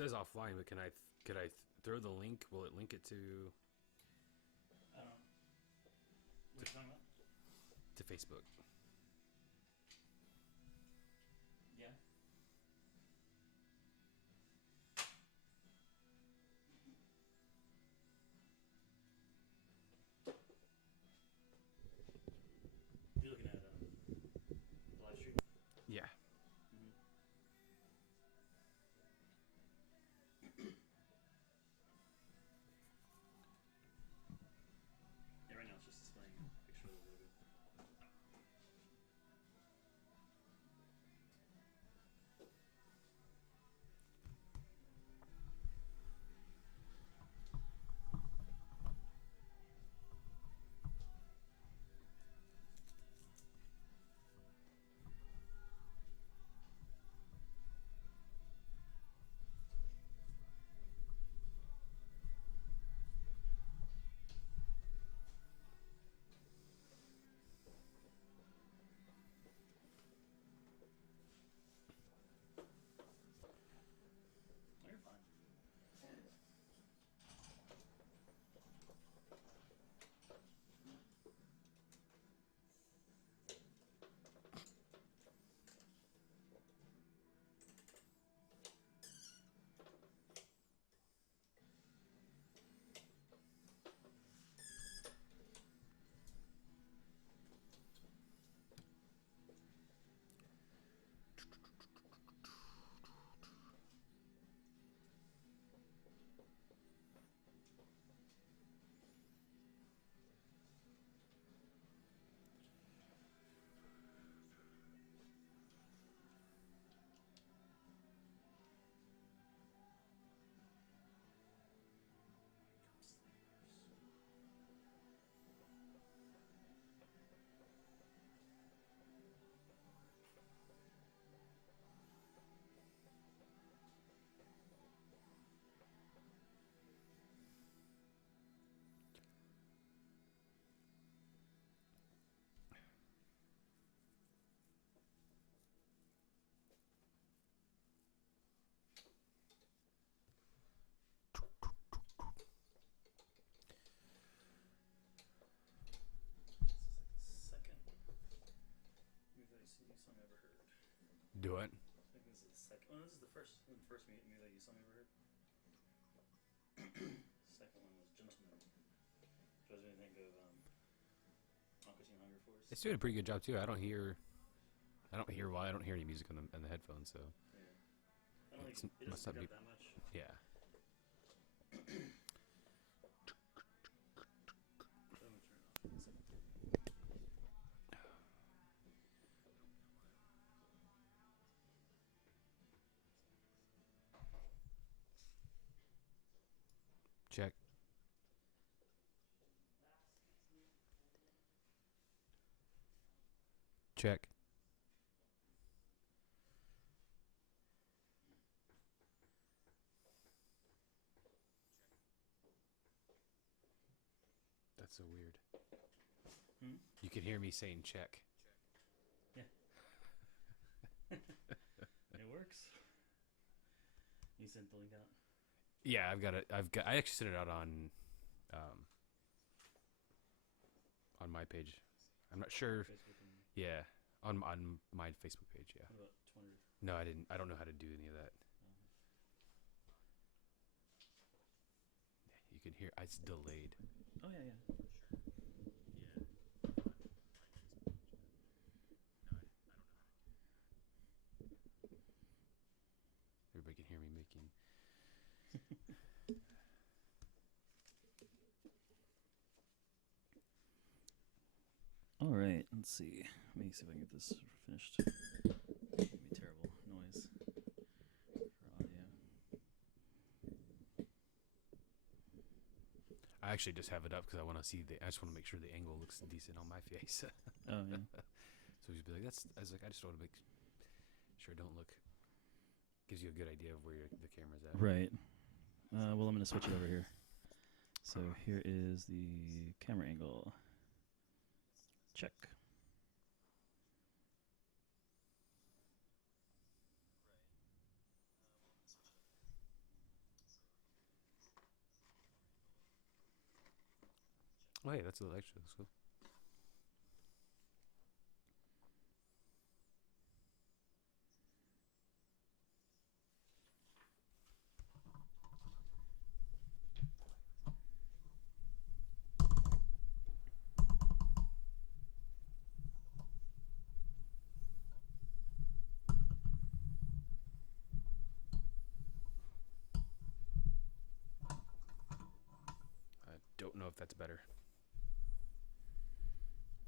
says offline, but could I throw the link? Will it link it to I don't know. What are you talking about? to Facebook? Yeah. You're looking at the live stream? Yeah. Mm-hmm. Yeah, right now it's just displaying a picture of the logo. Oh, you're fine. This is like the second movie that you song I ever heard. Do it. I think this is the second. Oh, this is the first movie that you song I ever heard. Second one was Gentleman. Which was me think of Aqua Teen Hunger Force. It's doing a pretty good job too. I don't hear any music on the headphones. So Yeah. I don't think it doesn't pick up that much. Yeah. I'm gonna turn it off in a second. Check. Check. That's so weird. You can hear me saying check. Yeah. It works. You sent the link out? Yeah, I actually sent it out on my page. I'm not sure. Facebook and Yeah, on my Facebook page. Yeah. what about Twitter? No, I didn't. I don't know how to do any of that. You can hear it's delayed. Oh yeah, yeah. Sure. Yeah. No, I don't know how to do it. Everybody can hear me making. All right, let's see. Let me see if I can get this finished. It's gonna be terrible noise for audio. I actually just have it up because I want to see I just want to make sure the angle looks decent on my face. Oh yeah. So he'd be like, I was like, I just want to make sure it don't look. Gives you a good idea of where the camera's at. Right. Well, I'm gonna switch it over here. So here is the camera angle. Check. Oh, hey, that's a little extra. That's cool. I don't know if that's better.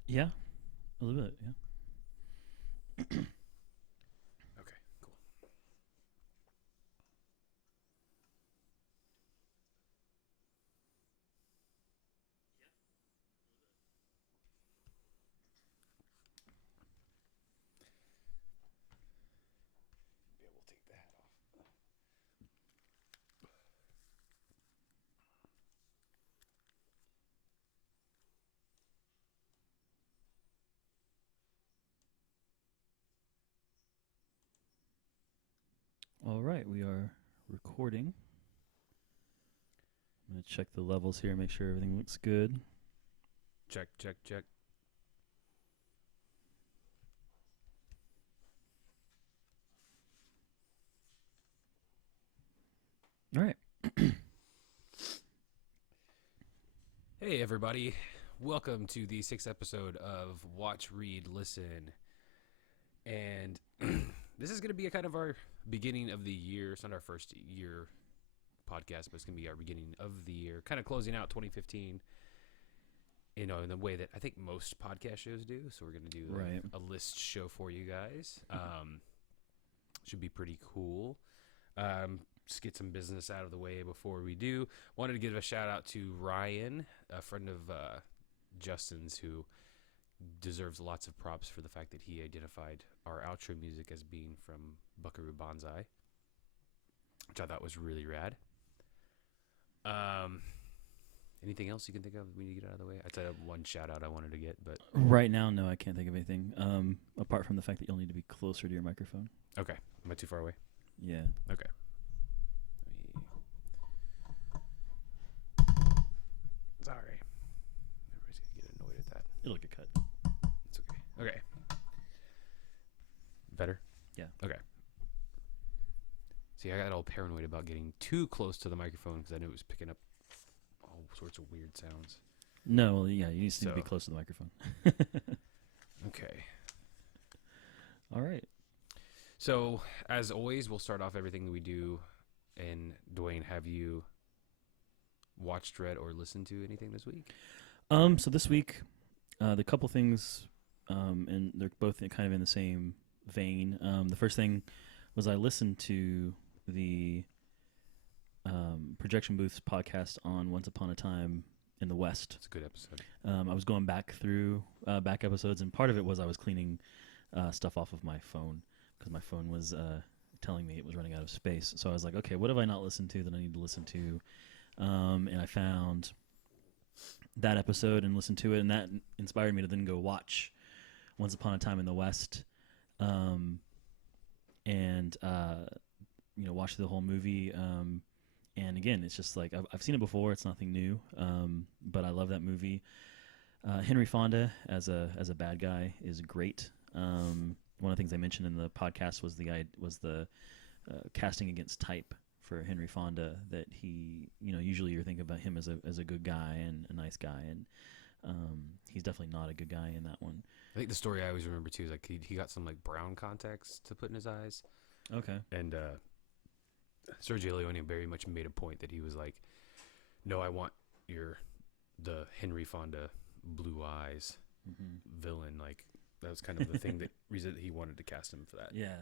Yeah, a little bit. Yeah. Okay, cool. Yeah, we'll take the hat off. All right, we are recording. I'm gonna check the levels here, make sure everything looks good. Check, check, check. All right. Hey, everybody. Welcome to the 6th episode of Watch, Read, Listen. And this is going to be a kind of our beginning of the year. It's not our first year podcast, but it's going to be our beginning of the year, kind of closing out 2015, in the way that I think most podcast shows do. So we're going to do a list show for you guys. Should be pretty cool. Just get some business out of the way before we do. Wanted to give a shout out to Ryan, a friend of Justin's, who deserves lots of props for the fact that he identified our outro music as being from Buckaroo Banzai, which I thought was really rad. Anything else you can think of we need to get out of the way? I'd say one shout out I wanted to get, but Right now, no, I can't think of anything. Apart from the fact that you'll need to be closer to your microphone. okay. Am I too far away? Yeah. Okay. Sorry. Everybody's going to get annoyed at that. It'll get cut. It's okay. Okay. Better? Yeah. Okay. See, I got all paranoid about getting too close to the microphone because I knew it was picking up all sorts of weird sounds. No, well, yeah, you need to be close to the microphone. Okay. All right. So, as always, we'll start off everything that we do. And, Dwayne, have you watched, read, or listened to anything this week? So this week, the couple things, and they're both kind of in the same vein. The first thing was I listened to the Projection Booths podcast on Once Upon a Time in the West. It's a good episode. I was going back through back episodes, and part of it was I was cleaning stuff off of my phone because my phone was telling me it was running out of space. So I was like, okay, what have I not listened to that I need to listen to? And I found that episode and listened to it, and that inspired me to then go watch Once Upon a Time in the West, and watch the whole movie. And again, it's just like I've seen it before. It's nothing new, but I love that movie. Henry Fonda as a bad guy is great. One of the things I mentioned in the podcast was the casting against type for Henry Fonda. That he, usually you're thinking about him as a good guy and a nice guy, and he's definitely not a good guy in that one. I think the story I always remember too is like he got some like brown contacts to put in his eyes. Okay. And Sergio Leone very much made a point that he was like, "No, I want the Henry Fonda blue eyes villain." Like that was kind of the thing that reason that he wanted to cast him for that. Yeah.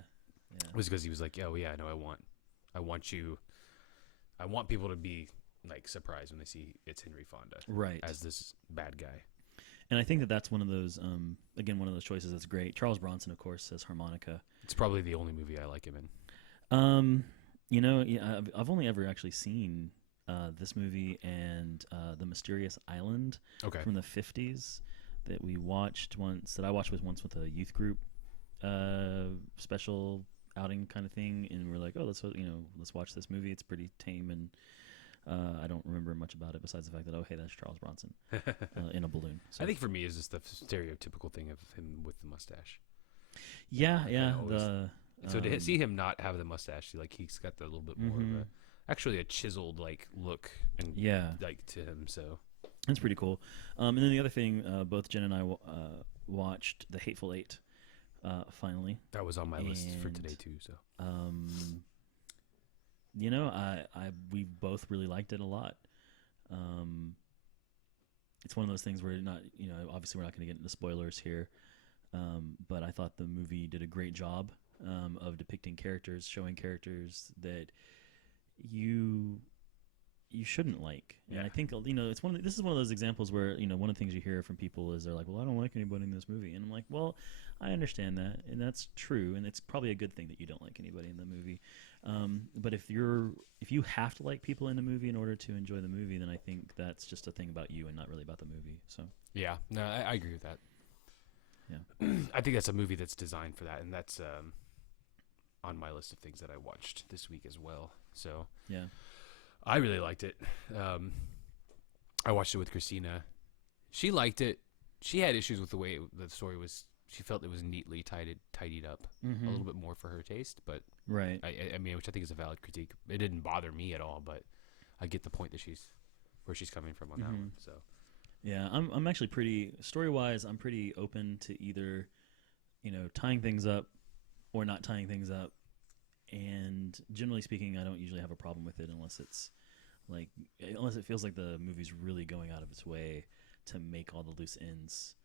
Was because he was like, "Oh yeah, no, I want people to be like surprised when they see it's Henry Fonda, right, as this bad guy." And I think that's one of those one of those choices that's great. Charles Bronson, of course, as harmonica. It's probably the only movie I like him in. I've only ever actually seen this movie and The Mysterious Island from the 50s that we watched once. That I watched once with a youth group special outing kind of thing, and we're like, oh, let's watch this movie. It's pretty tame and I don't remember much about it besides the fact that, oh, hey, that's Charles Bronson in a balloon. So. I think for me is just the stereotypical thing of him with the mustache. Yeah, yeah. So to see him not have the mustache, like he's got the little bit more of a, actually a chiseled like look and like to him. So that's pretty cool. And then the other thing, both Jen and I watched The Hateful Eight. Finally, that was on my list for today too. So, you know, we both really liked it a lot. It's one of those things where not, you know, obviously we're not going to get into spoilers here, but I thought the movie did a great job of depicting characters, showing characters that you shouldn't like. And I think, you know, this is one of those examples where, you know, one of the things you hear from people is they're like, well, I don't like anybody in this movie. And I'm like, well, I understand that, and that's true, and it's probably a good thing that you don't like anybody in the movie. But if you have to like people in the movie in order to enjoy the movie, then I think that's just a thing about you and not really about the movie. So yeah, no, I agree with that. Yeah, I think that's a movie that's designed for that, and that's on my list of things that I watched this week as well. So yeah, I really liked it. I watched it with Christina. She liked it. She had issues with the way the story was. She felt it was neatly tidied up a little bit more for her taste, but right. I mean, which I think is a valid critique. It didn't bother me at all, but I get the point that where she's coming from on that one. So yeah, I'm actually pretty story-wise. I'm pretty open to either, you know, tying things up or not tying things up. And generally speaking, I don't usually have a problem with it unless it feels like the movie's really going out of its way to make all the loose ends,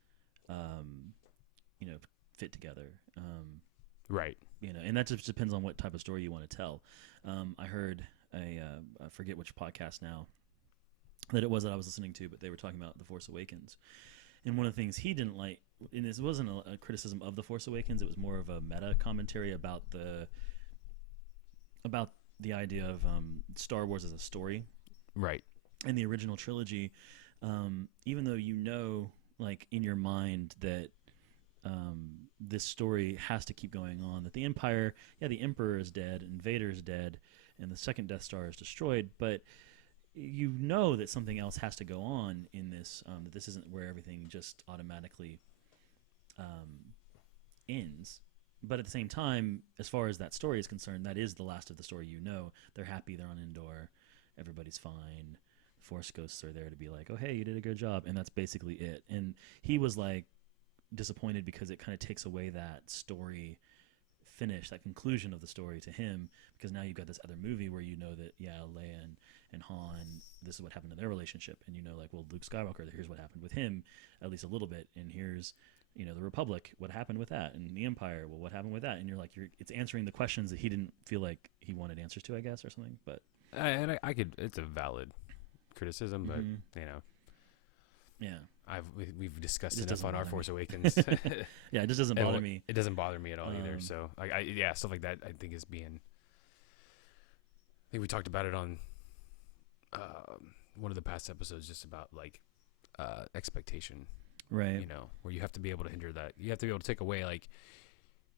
you know, fit together. right. You know, and that just depends on what type of story you want to tell. I heard I forget which podcast now that it was that I was listening to, but they were talking about The Force Awakens. And one of the things he didn't like, and this wasn't a criticism of The Force Awakens, it was more of a meta commentary about the idea of Star Wars as a story. Right. In the original trilogy, even though you know, like, in your mind that this story has to keep going on, that the Empire, the Emperor is dead and Vader is dead and the second Death Star is destroyed, but you know that something else has to go on in this, that this isn't where everything just automatically ends. But at the same time, as far as that story is concerned, that is the last of the story. You know, they're happy, they're on Endor, everybody's fine. Force ghosts are there to be like, oh, hey, you did a good job. And that's basically it. And he was like disappointed because it kind of takes away that story finish, that conclusion of the story to him, because now you've got this other movie where you know that, Leia and Han, this is what happened to their relationship. And you know, like, well, Luke Skywalker, here's what happened with him, at least a little bit. And here's, you know, the Republic, what happened with that? And the Empire, well, what happened with that? And you're like, it's answering the questions that he didn't feel like he wanted answers to, I guess, or something. But and I could, it's a valid criticism, but you know, we've discussed enough on our Force Awakens. Yeah, it just doesn't bother me. It doesn't bother me at all either. So stuff like that I think is being. I think we talked about it on one of the past episodes, just about like expectation, right? You know, where you have to be able to hinder that. You have to be able to take away, like,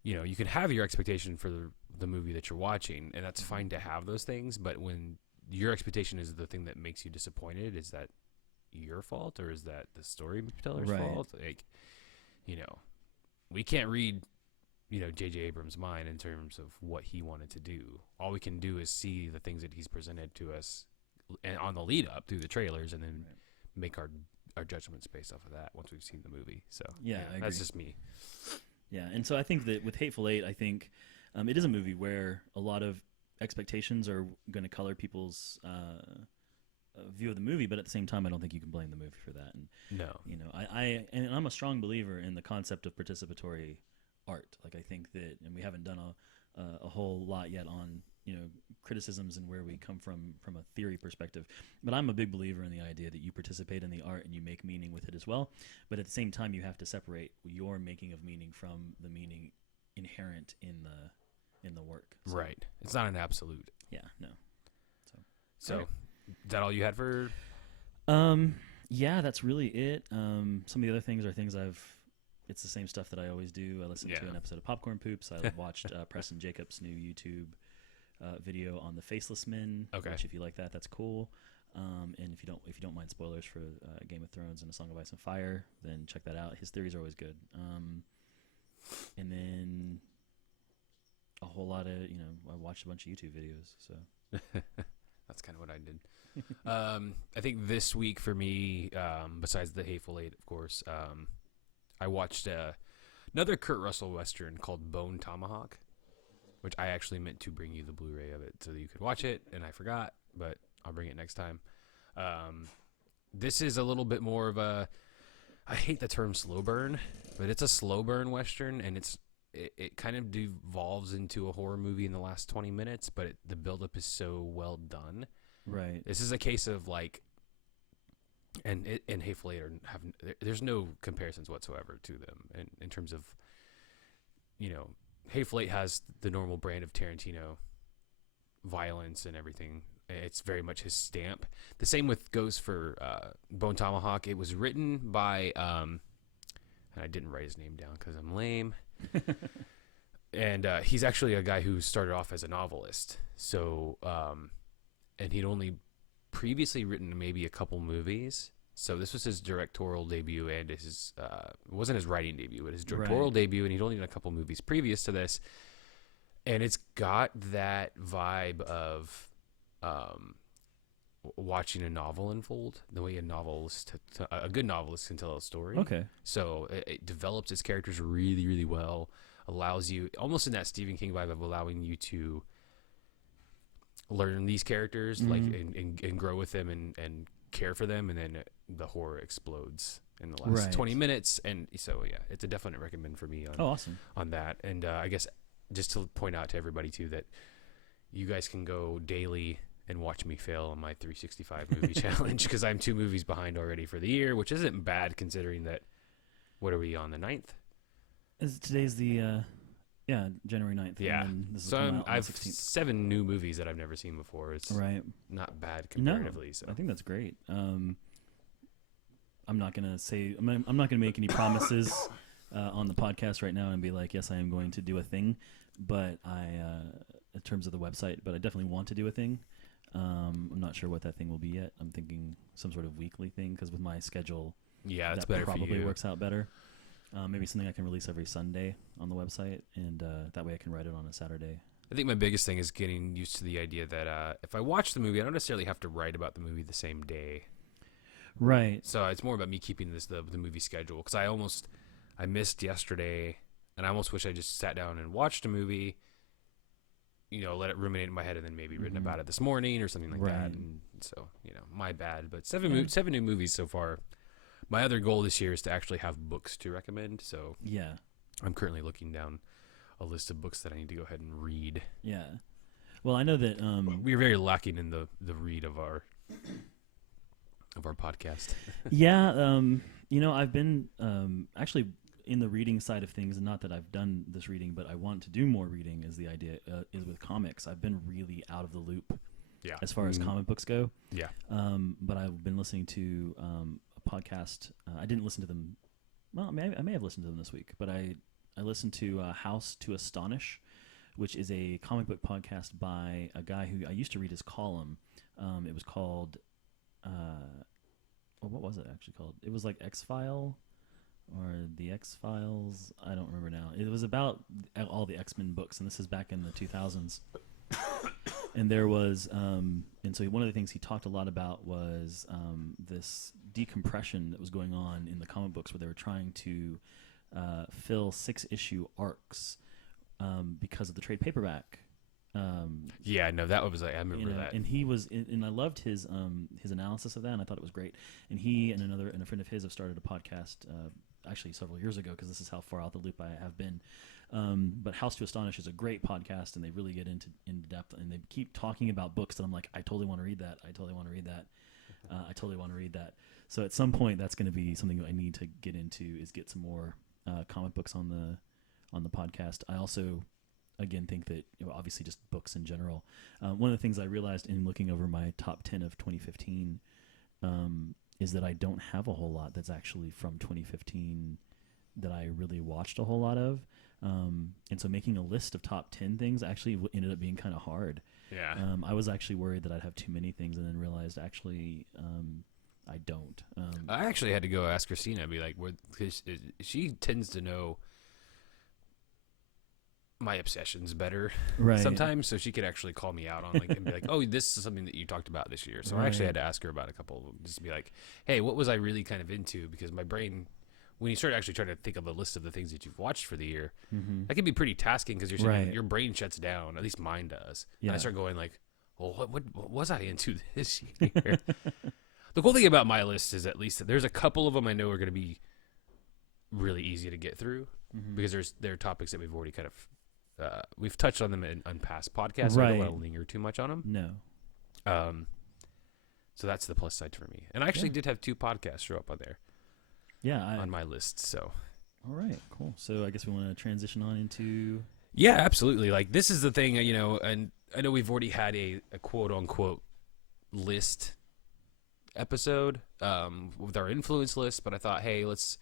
you know, you can have your expectation for the movie that you're watching, and that's fine to have those things. But when your expectation is the thing that makes you disappointed, is that your fault or is that the storyteller's fault? Like, you know, we can't read, you know, J.J. Abrams' mind in terms of what he wanted to do. All we can do is see the things that he's presented to us and on the lead up through the trailers, and then make our judgments based off of that once we've seen the movie. So that's just me. Yeah, and so I think that with Hateful Eight, I think it is a movie where a lot of expectations are going to color people's view of the movie, but at the same time, I don't think you can blame the movie for that. And no, you know, I'm a strong believer in the concept of participatory art. Like, I think that, and we haven't done a whole lot yet on, you know, criticisms and where we come from a theory perspective, but I'm a big believer in the idea that you participate in the art and you make meaning with it as well. But at the same time, you have to separate your making of meaning from the meaning inherent in the work. So, right. It's not an absolute. Yeah. No. So. Okay. Is that all you had for? Yeah, that's really it. Some of the other things are things it's the same stuff that I always do. I listened to an episode of Popcorn Poops. I watched Preston Jacobs' new YouTube video on the Faceless Men. Okay. Which, if you like that, that's cool. And if you don't mind spoilers for Game of Thrones and A Song of Ice and Fire, then check that out. His theories are always good. And then a whole lot of I watched a bunch of YouTube videos. So That's kind of what I did. I think this week for me, besides The Hateful Eight, of course, I watched another Kurt Russell Western called Bone Tomahawk, which I actually meant to bring you the Blu-ray of it so that you could watch it, and I forgot, but I'll bring it next time. This is a little bit more of a, I hate the term slow burn, but it's a slow burn Western, and it kind of devolves into a horror movie in the last 20 minutes, but the buildup is so well done. right, This is a case of like, and Hateful Eight there's no comparisons whatsoever to them in terms of, Hateful Eight has the normal brand of Tarantino violence and everything. It's very much his stamp. The same goes for Bone Tomahawk. It was written by, and I didn't write his name down because I'm lame. And he's actually a guy who started off as a novelist. So, and he'd only previously written maybe a couple movies. So this was his directorial debut, and it wasn't his writing debut, but his directorial debut, and he'd only done a couple movies previous to this. And it's got that vibe of watching a novel unfold, the way a good novelist can tell a story. okay, So it develops its characters really, really well, allows you, almost in that Stephen King vibe of allowing you to learn these characters, like and grow with them and care for them, and then the horror explodes in the last 20 minutes. And so, yeah, it's a definite recommend for me awesome. on that. And I guess just to point out to everybody, too, that you guys can go daily and watch me fail on my 365 movie challenge, because I'm 2 movies behind already for the year, which isn't bad considering that, what are we on, the 9th? Today's the January 9th. Yeah. And this So I have 7 new movies that I've never seen before. It's not bad comparatively. So I think that's great. I'm not gonna say I'm not gonna make any promises on the podcast right now and be like, yes, I am going to do a thing, but in terms of the website, but I definitely want to do a thing. I'm not sure what that thing will be yet. I'm thinking some sort of weekly thing, because with my schedule, that's that better for you. probably works out better. Maybe something I can release every Sunday on the website, and that way I can write it on a Saturday. I think my biggest thing is getting used to the idea that if I watch the movie, I don't necessarily have to write about the movie the same day. Right. So it's more about me keeping the movie schedule, because I missed yesterday, and I almost wish I just sat down and watched a movie, let it ruminate in my head, and then maybe written about it this morning or something like that. And so, my bad. But 7 new movies so far. My other goal this year is to actually have books to recommend. So yeah, I'm currently looking down a list of books that I need to go ahead and read. Yeah. Well, I know that we're very lacking in the read of our podcast. Yeah. I've been actually in the reading side of things, and not that I've done this reading, but I want to do more reading. Is the idea is with comics. I've been really out of the loop. Yeah. As far as comic books go. Yeah. But I've been listening to a podcast. I didn't listen to them. Well, I may have listened to them this week, but I listened to House to Astonish, which is a comic book podcast by a guy who I used to read his column. It was called, what was it actually called? It was like X-File or the X-Files. I don't remember now. It was about all the X-Men books, and this is back in the 2000s. And there was, and so one of the things he talked a lot about was this decompression that was going on in the comic books, where they were trying to fill 6-issue arcs because of the trade paperback. That was I remember that. And he was, and I loved his analysis of that, and I thought it was great. And he and a friend of his have started a podcast actually several years ago, because this is how far out the loop I have been. But House to Astonish is a great podcast, and they really get into depth, and they keep talking about books that I'm like, I totally want to read that. I totally want to read that. I totally want to read that. So at some point, that's going to be something I need to get into, is get some more comic books on the podcast. I also, again, think that obviously just books in general. One of the things I realized in looking over my top 10 of 2015 is that I don't have a whole lot that's actually from 2015 that I really watched a whole lot of. And so making a list of top 10 things actually ended up being kind of hard. Yeah. I was actually worried that I'd have too many things, and then realized actually I don't. I actually had to go ask Christina, and be like, because she tends to know my obsessions better sometimes, so she could actually call me out on like and be like, oh, this is something that you talked about this year. So I actually had to ask her about a couple of them, just to be like, hey, what was I really kind of into? Because my brain, when you start actually trying to think of a list of the things that you've watched for the year, that can be pretty tasking, because your brain shuts down. At least mine does. Yeah. And I start going like, well, what was I into this year? The cool thing about my list is at least there's a couple of them I know are going to be really easy to get through, because there are topics that we've already kind of we've touched on them in past podcasts. So I don't want to linger too much on them. No. So that's the plus side for me. And I actually did have 2 podcasts show up on there. Yeah. On my list. So. All right. Cool. So I guess we want to transition on into. Yeah, absolutely. Like, this is the thing, and I know we've already had a quote unquote list episode with our influence list, but I thought, hey, let's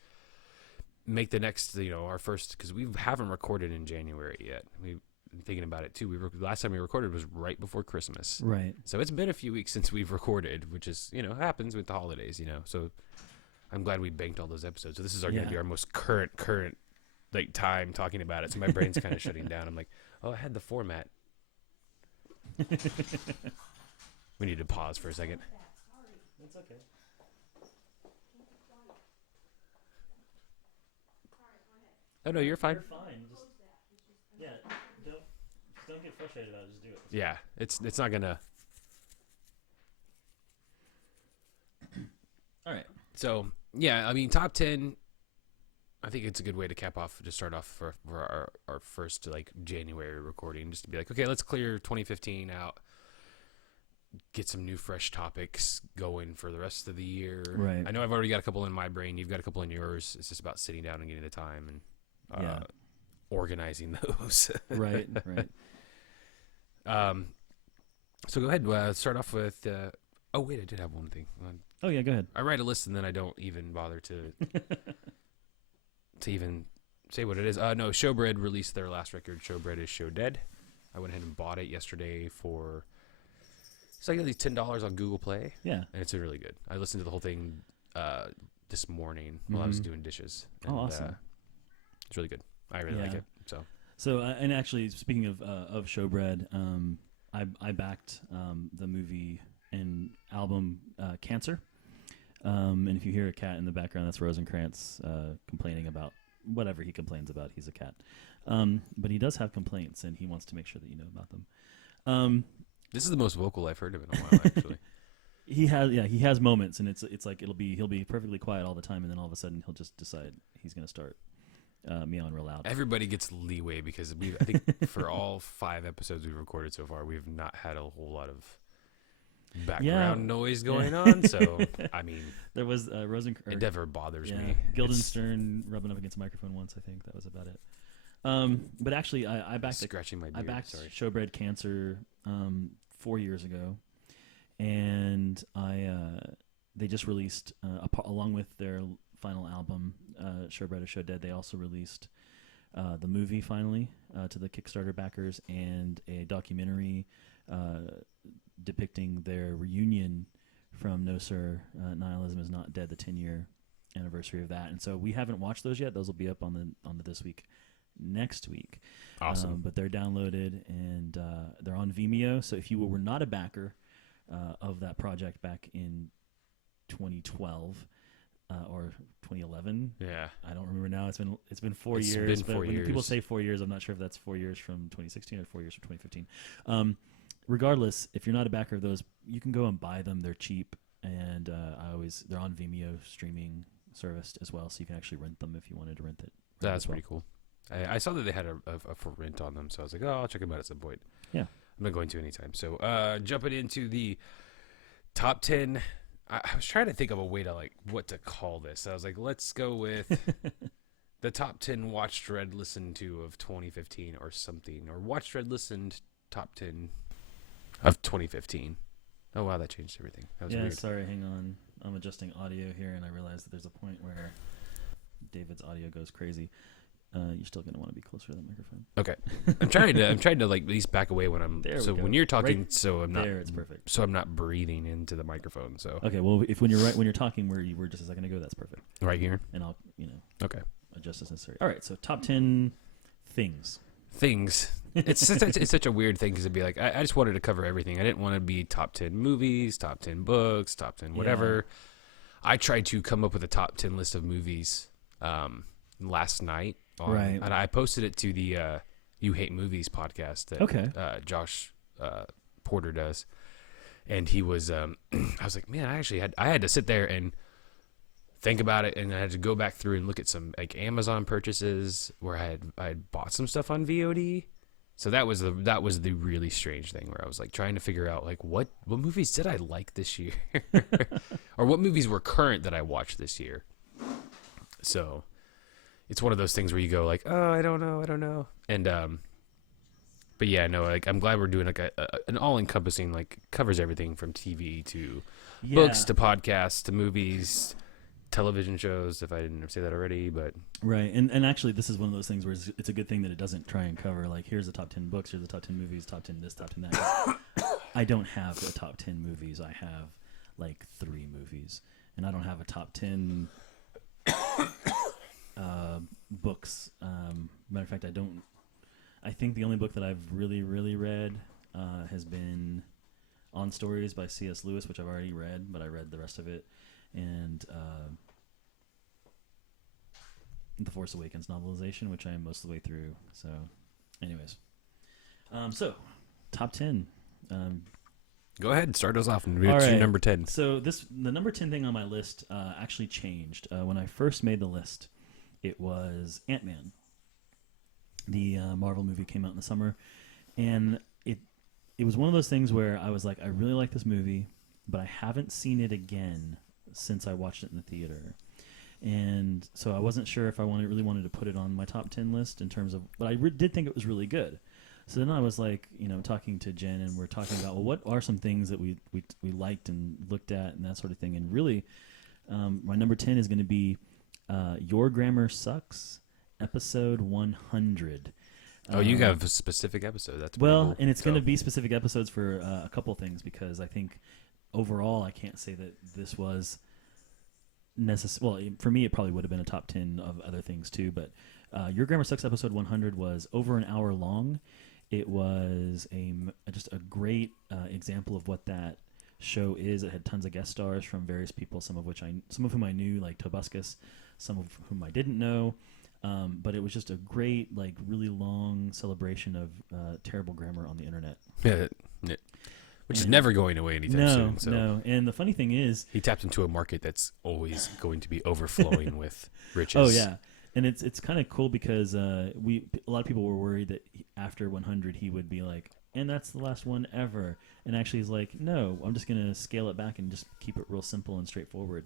make the next, our first, because we haven't recorded in January yet. We've been thinking about it too. Last time we recorded was right before Christmas. Right. So it's been a few weeks since we've recorded, which is, happens with the holidays, So I'm glad we banked all those episodes. So this is going to be our most current like time talking about it. So my brain's kind of shutting down. I'm like, oh, I had the format. We need to pause for a second. That's okay. Oh, no, you're fine. You're fine. Don't get frustrated about it. Just do it. Yeah, it's not gonna. All right. So yeah, I mean, top 10. I think it's a good way to start off for our first like January recording, just to be like, okay, let's clear 2015 out, get some new fresh topics going for the rest of the year. Right. I know I've already got a couple in my brain. You've got a couple in yours. It's just about sitting down and getting the time and organizing those. Right. So go ahead. Start off with. Oh wait, I did have one thing. Oh yeah, go ahead. I write a list and then I don't even bother to even say what it is. No, Showbread released their last record. Showbread is Show Dead. I went ahead and bought it yesterday for it's like at least $10 on Google Play. Yeah, and it's really good. I listened to the whole thing this morning while I was doing dishes. And, awesome! It's really good. I really like it. So and actually, speaking of Showbread, I backed the movie and album Cancer. And if you hear a cat in the background, that's Rosencrantz complaining about whatever he complains about. He's a cat. But he does have complaints, and he wants to make sure that you know about them. This is the most vocal I've heard of in a while, actually. He has moments, and it's like he'll be perfectly quiet all the time, and then all of a sudden he'll just decide he's going to start meowing real loud. Everybody gets leeway because I think for all 5 episodes we've recorded so far, we've not had a whole lot of background noise going on. So I mean, there was Rosencrantz. It never bothers me. Guildenstern rubbing up against the microphone once. I think that was about it. But actually, I backed scratching my beard. I backed Showbread Cancer 4 years ago, and they just released along with their final album, Showbread or Show Dead. They also released the movie finally to the Kickstarter backers, and a documentary depicting their reunion from No Sir, Nihilism is Not Dead, the 10-year anniversary of that. And so we haven't watched those yet. Those will be up on the This Week next week. Awesome. But they're downloaded, and they're on Vimeo. So if you were not a backer of that project back in 2012 or 2011, I don't remember now. It's been 4 years. It's been 4 years. When people say 4 years, I'm not sure if that's 4 years from 2016 or 4 years from 2015. Regardless, if you're not a backer of those, you can go and buy them. They're cheap, and they're on Vimeo streaming service as well, so you can actually rent them if you wanted to rent it. That's pretty cool. I saw that they had a for rent on them, so I was like, oh, I'll check them out at some point. Yeah, I'm not going to anytime. So jumping into the top 10, I was trying to think of a way to like what to call this. I was like, let's go with the top 10 watched, read, listened to of 2015 or something, or watched, read, listened top 10 of 2015. Oh wow, that changed everything. That was weird. Sorry, hang on. I'm adjusting audio here, and I realized that there's a point where David's audio goes crazy. You're still gonna want to be closer to the microphone. Okay. I'm trying to like at least back away when I'm. There so we go. when you're talking, Right so I'm not. there, it's perfect. So I'm not breathing into the microphone. So Okay, well, if when you're talking where you were just a second ago, that's perfect. right here. And I'll Okay. adjust as necessary. All right, so top 10 things. Things. It's such a weird thing because it'd be like I just wanted to cover everything. I didn't want to be top 10 movies, top 10 books, top 10 whatever. I tried to come up with a top 10 list of movies last night. Right. And I posted it to the You Hate Movies podcast that Josh Porter does. And he was, I was like, man, I had to sit there and think about it, and I had to go back through and look at some like Amazon purchases where I had bought some stuff on VOD. So that was the really strange thing where I was like trying to figure out like what movies did I like this year, or what movies were current that I watched this year. So it's one of those things where you go like, oh, I don't know, and but yeah, no, like I'm glad we're doing like an all-encompassing, like covers everything from TV to books to podcasts to movies, television shows, if I didn't say that already, but right. And actually this is one of those things where it's a good thing that it doesn't try and cover like here's the top 10 books, here's the top 10 movies, top 10 this, top 10 that. I don't have a top 10 movies. I have like 3 movies, and I don't have a top 10 books. Matter of fact, I think the only book that I've really read has been On Stories by C.S. Lewis, which I've already read, but I read the rest of it, and The Force Awakens novelization, which I am most of the way through. So, anyways, so top 10. go ahead and start us off and read All your right. number 10. So the number 10 thing on my list actually changed. When I first made the list, it was Ant-Man. The Marvel movie came out in the summer, and it was one of those things where I was like, I really like this movie, but I haven't seen it again since I watched it in the theater. And so I wasn't sure if I really wanted to put it on my top 10 list in terms of, but I did think it was really good. So then I was like, talking to Jen, and we're talking about, well, what are some things that we liked and looked at and that sort of thing. And really, my number 10 is going to be Your Grammar Sucks, episode 100. Oh, you have a specific episode. That's pretty well, cool. and it's going to be specific episodes for a couple things, because I think overall I can't say that this was well, for me it probably would have been a top 10 of other things too, but Your Grammar Sucks episode 100 was over an hour long. It was just a great example of what that show is. It had tons of guest stars from various people, some of whom I knew, like Tobuscus, some of whom I didn't know. But it was just a great, like, really long celebration of terrible grammar on the internet. Yeah, which is never going away anytime soon. So. No, and the funny thing is, he tapped into a market that's always going to be overflowing with riches. Oh yeah, and it's kind of cool because a lot of people were worried that after 100 he would be like, and that's the last one ever. And actually he's like, no, I'm just gonna scale it back and just keep it real simple and straightforward.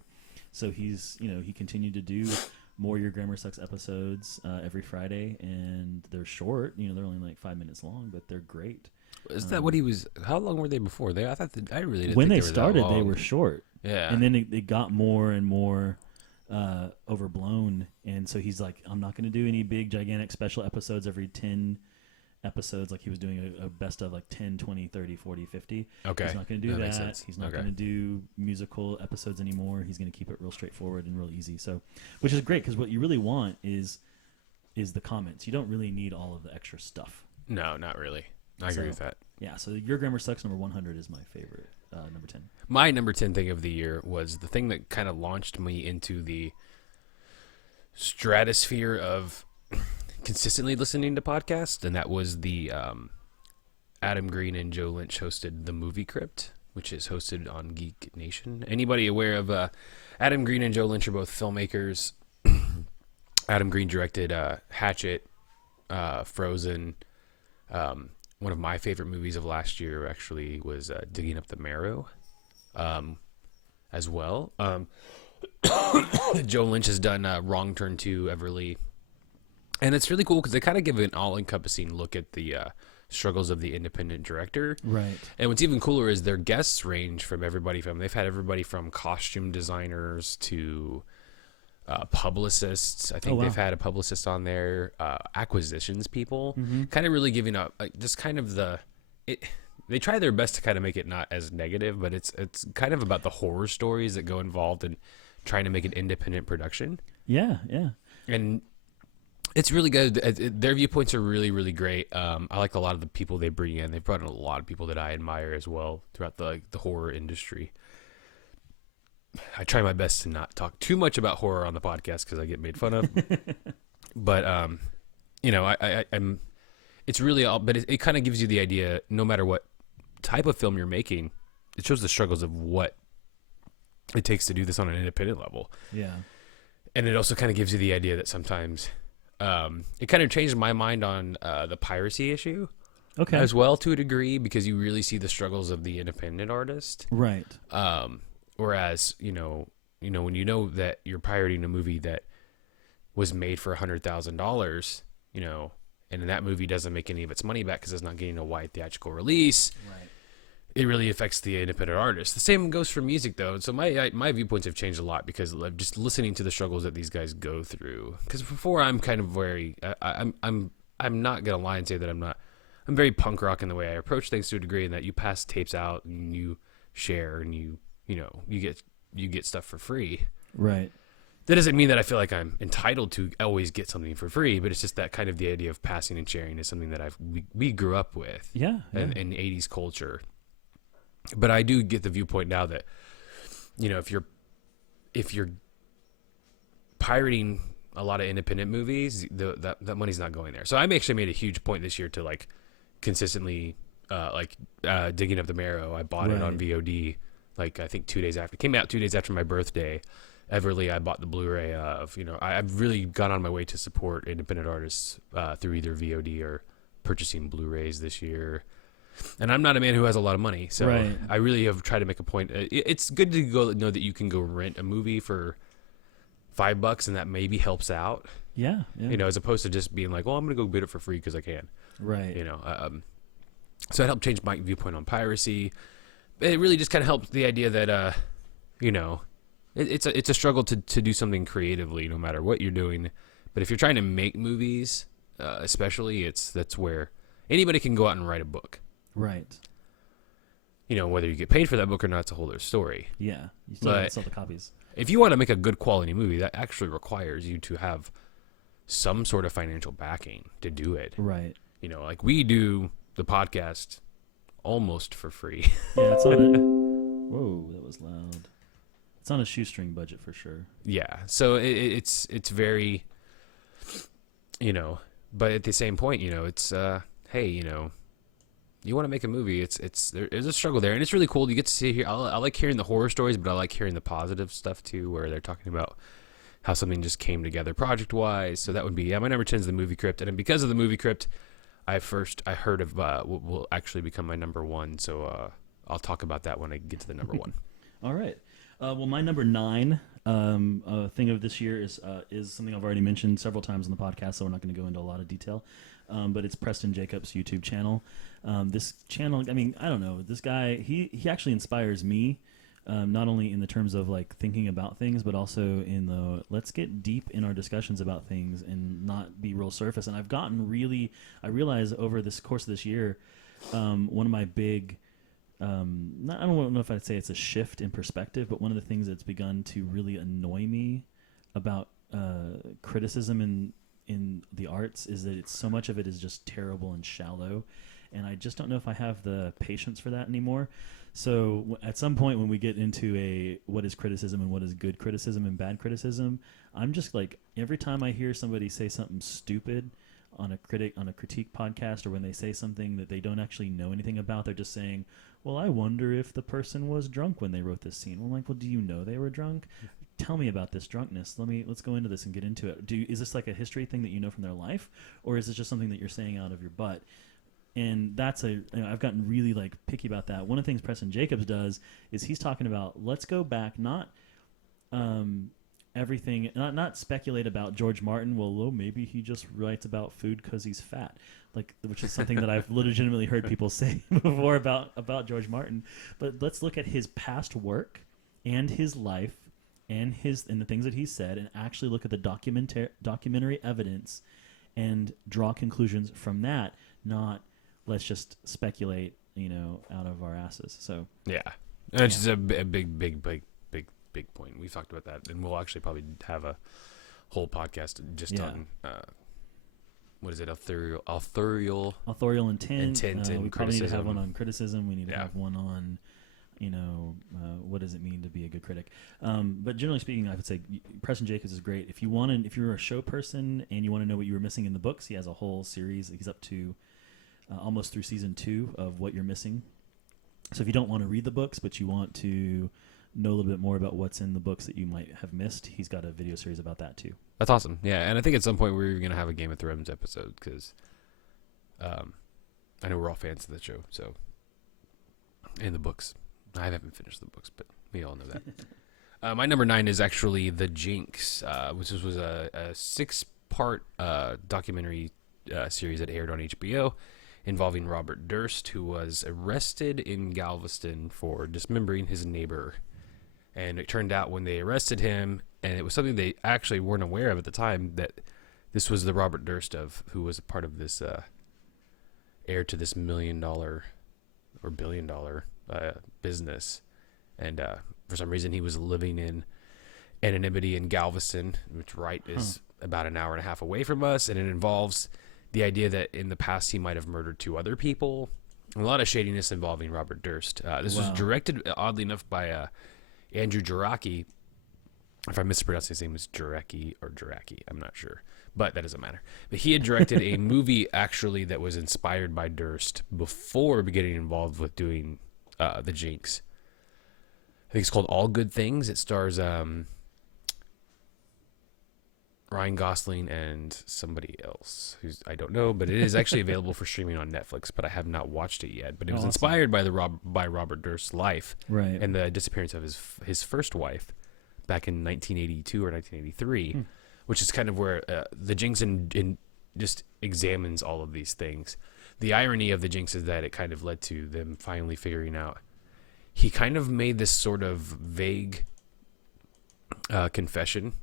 So he's he continued to do more Your Grammar Sucks episodes every Friday, and they're short. They're only like 5 minutes long, but they're great. Is that what he was? How long were they before? I thought I really didn't. When think they were started, that long. they were short. Yeah, and then it got more and more overblown. And so he's like, I'm not going to do any big gigantic special episodes every 10 episodes like he was doing a best of like 10, 20, 30, 40, 50. Okay. He's not going to do makes that. sense. He's not going to do musical episodes anymore. He's going to keep it real straightforward and real easy. So, which is great, because what you really want is the comments. You don't really need all of the extra stuff. No, not really. I agree with that. Yeah, so Your Grammar Sucks number 100 is my favorite, number 10. My number 10 thing of the year was the thing that kind of launched me into the stratosphere of consistently listening to podcasts, and that was the Adam Green and Joe Lynch hosted The Movie Crypt, which is hosted on Geek Nation. Anybody aware of Adam Green and Joe Lynch are both filmmakers. Adam Green directed Hatchet, Frozen. One of my favorite movies of last year actually was Digging Up the Marrow as well. Joe Lynch has done Wrong Turn 2, Everly. And it's really cool because they kind of give an all-encompassing look at the struggles of the independent director. Right. And what's even cooler is their guests range from they've had everybody from costume designers to publicists. I think wow. they've had a publicist on there, acquisitions people, Mm-hmm. kind of really giving up, just kind of they try their best to kind of make it not as negative, but it's kind of about the horror stories that go involved in trying to make an independent production. Yeah, yeah. And it's really good. Their viewpoints are really, really great. I like a lot of the people they bring in. They've brought in a lot of people that I admire as well throughout the horror industry. I try my best to not talk too much about horror on the podcast because I get made fun of. But I'm. It's really all, but it kind of gives you the idea. No matter what type of film you're making, it shows the struggles of what it takes to do this on an independent level. Yeah. And it also kind of gives you the idea that sometimes it kind of changed my mind on the piracy issue as well to a degree, because you really see the struggles of the independent artist. Right. Whereas, when you know that you're pirating a movie that was made for $100,000, and that movie doesn't make any of its money back because it's not getting a wide theatrical release. Right. It really affects the independent artist. The same goes for music, though. So my viewpoints have changed a lot because of just listening to the struggles that these guys go through. Because before, I'm kind of very, I'm not gonna lie and say that I'm not. I'm very punk rock in the way I approach things to a degree, in that you pass tapes out and you share and you get stuff for free. Right. That doesn't mean that I feel like I'm entitled to always get something for free, but it's just that kind of the idea of passing and sharing is something that we grew up with. Yeah. In 80s culture. But I do get the viewpoint now that, if you're pirating a lot of independent movies, that money's not going there. So I actually made a huge point this year to consistently digging up the marrow. I bought it on VOD, I think 2 days after it came out, 2 days after my birthday. Everly, I bought the Blu-ray of. I've really gone on my way to support independent artists through either VOD or purchasing Blu-rays this year. And I'm not a man who has a lot of money, so I really have tried to make a point. It's good to know that you can go rent a movie for $5, and that maybe helps out. Yeah. As opposed to just being like, well, I'm going to go bid it for free because I can. Right. So it helped change my viewpoint on piracy. It really just kind of helped the idea that, it's a struggle to do something creatively, no matter what you're doing. But if you're trying to make movies, especially, that's where anybody can go out and write a book. Right. Whether you get paid for that book or not, it's a whole other story. Yeah. You still have to sell the copies. If you want to make a good quality movie, that actually requires you to have some sort of financial backing to do it. Right. Like we do the podcast almost for free. Yeah, it's on a... Whoa, that was loud. It's on a shoestring budget for sure. Yeah. So it's very, but at the same point, it's, hey, you want to make a movie, there's a struggle there, and it's really cool. You get to see here. I like hearing the horror stories, but I like hearing the positive stuff too, where they're talking about how something just came together project wise. So that would be my number 10 is the Movie Crypt, and then because of the Movie Crypt, I heard of what will actually become my number 1. So I'll talk about that when I get to the number 1. All right. Well, my number 9 thing of this year is something I've already mentioned several times on the podcast, so we're not going to go into a lot of detail. But it's Preston Jacobs' YouTube channel. This channel, I don't know. This guy, he actually inspires me, not only in the terms of thinking about things, but also in the let's get deep in our discussions about things and not be real surface. And I realize over this course of this year, one of my big, I don't know if I'd say it's a shift in perspective, but one of the things that's begun to really annoy me about criticism in the arts is that so much of it is just terrible and shallow, and I just don't know if I have the patience for that anymore. So at some point when we get into what is criticism and what is good criticism and bad criticism, I'm just every time I hear somebody say something stupid on a critique podcast, or when they say something that they don't actually know anything about, they're just saying, well, I wonder if the person was drunk when they wrote this scene. Well, well, do you know they were drunk? Tell me about this drunkenness. Let's go into this and get into it. Is this a history thing that you know from their life, or is it just something that you're saying out of your butt? And that's I've gotten really picky about that. One of the things Preston Jacobs does is he's talking about, let's go back, not everything, not speculate about George Martin. Well, maybe he just writes about food because he's fat, which is something that I've legitimately heard people say before about George Martin. But let's look at his past work and his life and the things that he said, and actually look at the documentary evidence and draw conclusions from that, not let's just speculate, out of our asses. So yeah, it's just a big point. We've talked about that, and we'll actually probably have a whole podcast just on what is it, authorial intent. And we probably need to have one on criticism. We need to Yeah. have one on, what does it mean to be a good critic? But generally speaking, I would say Preston Jacobs is great. If you're a show person and you want to know what you were missing in the books, he has a whole series. He's up to almost through season 2 of what you're missing. So if you don't want to read the books, but you want to know a little bit more about what's in the books that you might have missed, he's got a video series about that too. That's awesome. Yeah, and I think at some point we're going to have a Game of Thrones episode because I know we're all fans of the show, so, and the books. I haven't finished the books, but we all know that. My number 9 is actually The Jinx, which was a 6-part documentary series that aired on HBO involving Robert Durst, who was arrested in Galveston for dismembering his neighbor. And it turned out when they arrested him, and it was something they actually weren't aware of at the time, that this was the Robert Durst who was a part of this heir to this $1 million or $1 billion business. And for some reason, he was living in anonymity in Galveston, which is about an hour and a half away from us. And it involves the idea that in the past he might have murdered 2 other people. A lot of shadiness involving Robert Durst. This was directed, oddly enough, by Andrew Jaracki. If I mispronounced his name, was Jarecki or Jaracki. I'm not sure, but that doesn't matter. But he had directed a movie actually that was inspired by Durst before getting involved with doing The Jinx. I think it's called All Good Things. It stars Ryan Gosling and somebody else who's I don't know, but it is actually available for streaming on Netflix. But I have not watched it yet. But it was inspired by by Robert Durst's life, right, and the disappearance of his first wife back in 1982 or 1983, which is kind of where The Jinx just examines all of these things. The irony of The Jinx is that it kind of led to them finally figuring out. He kind of made this sort of vague confession.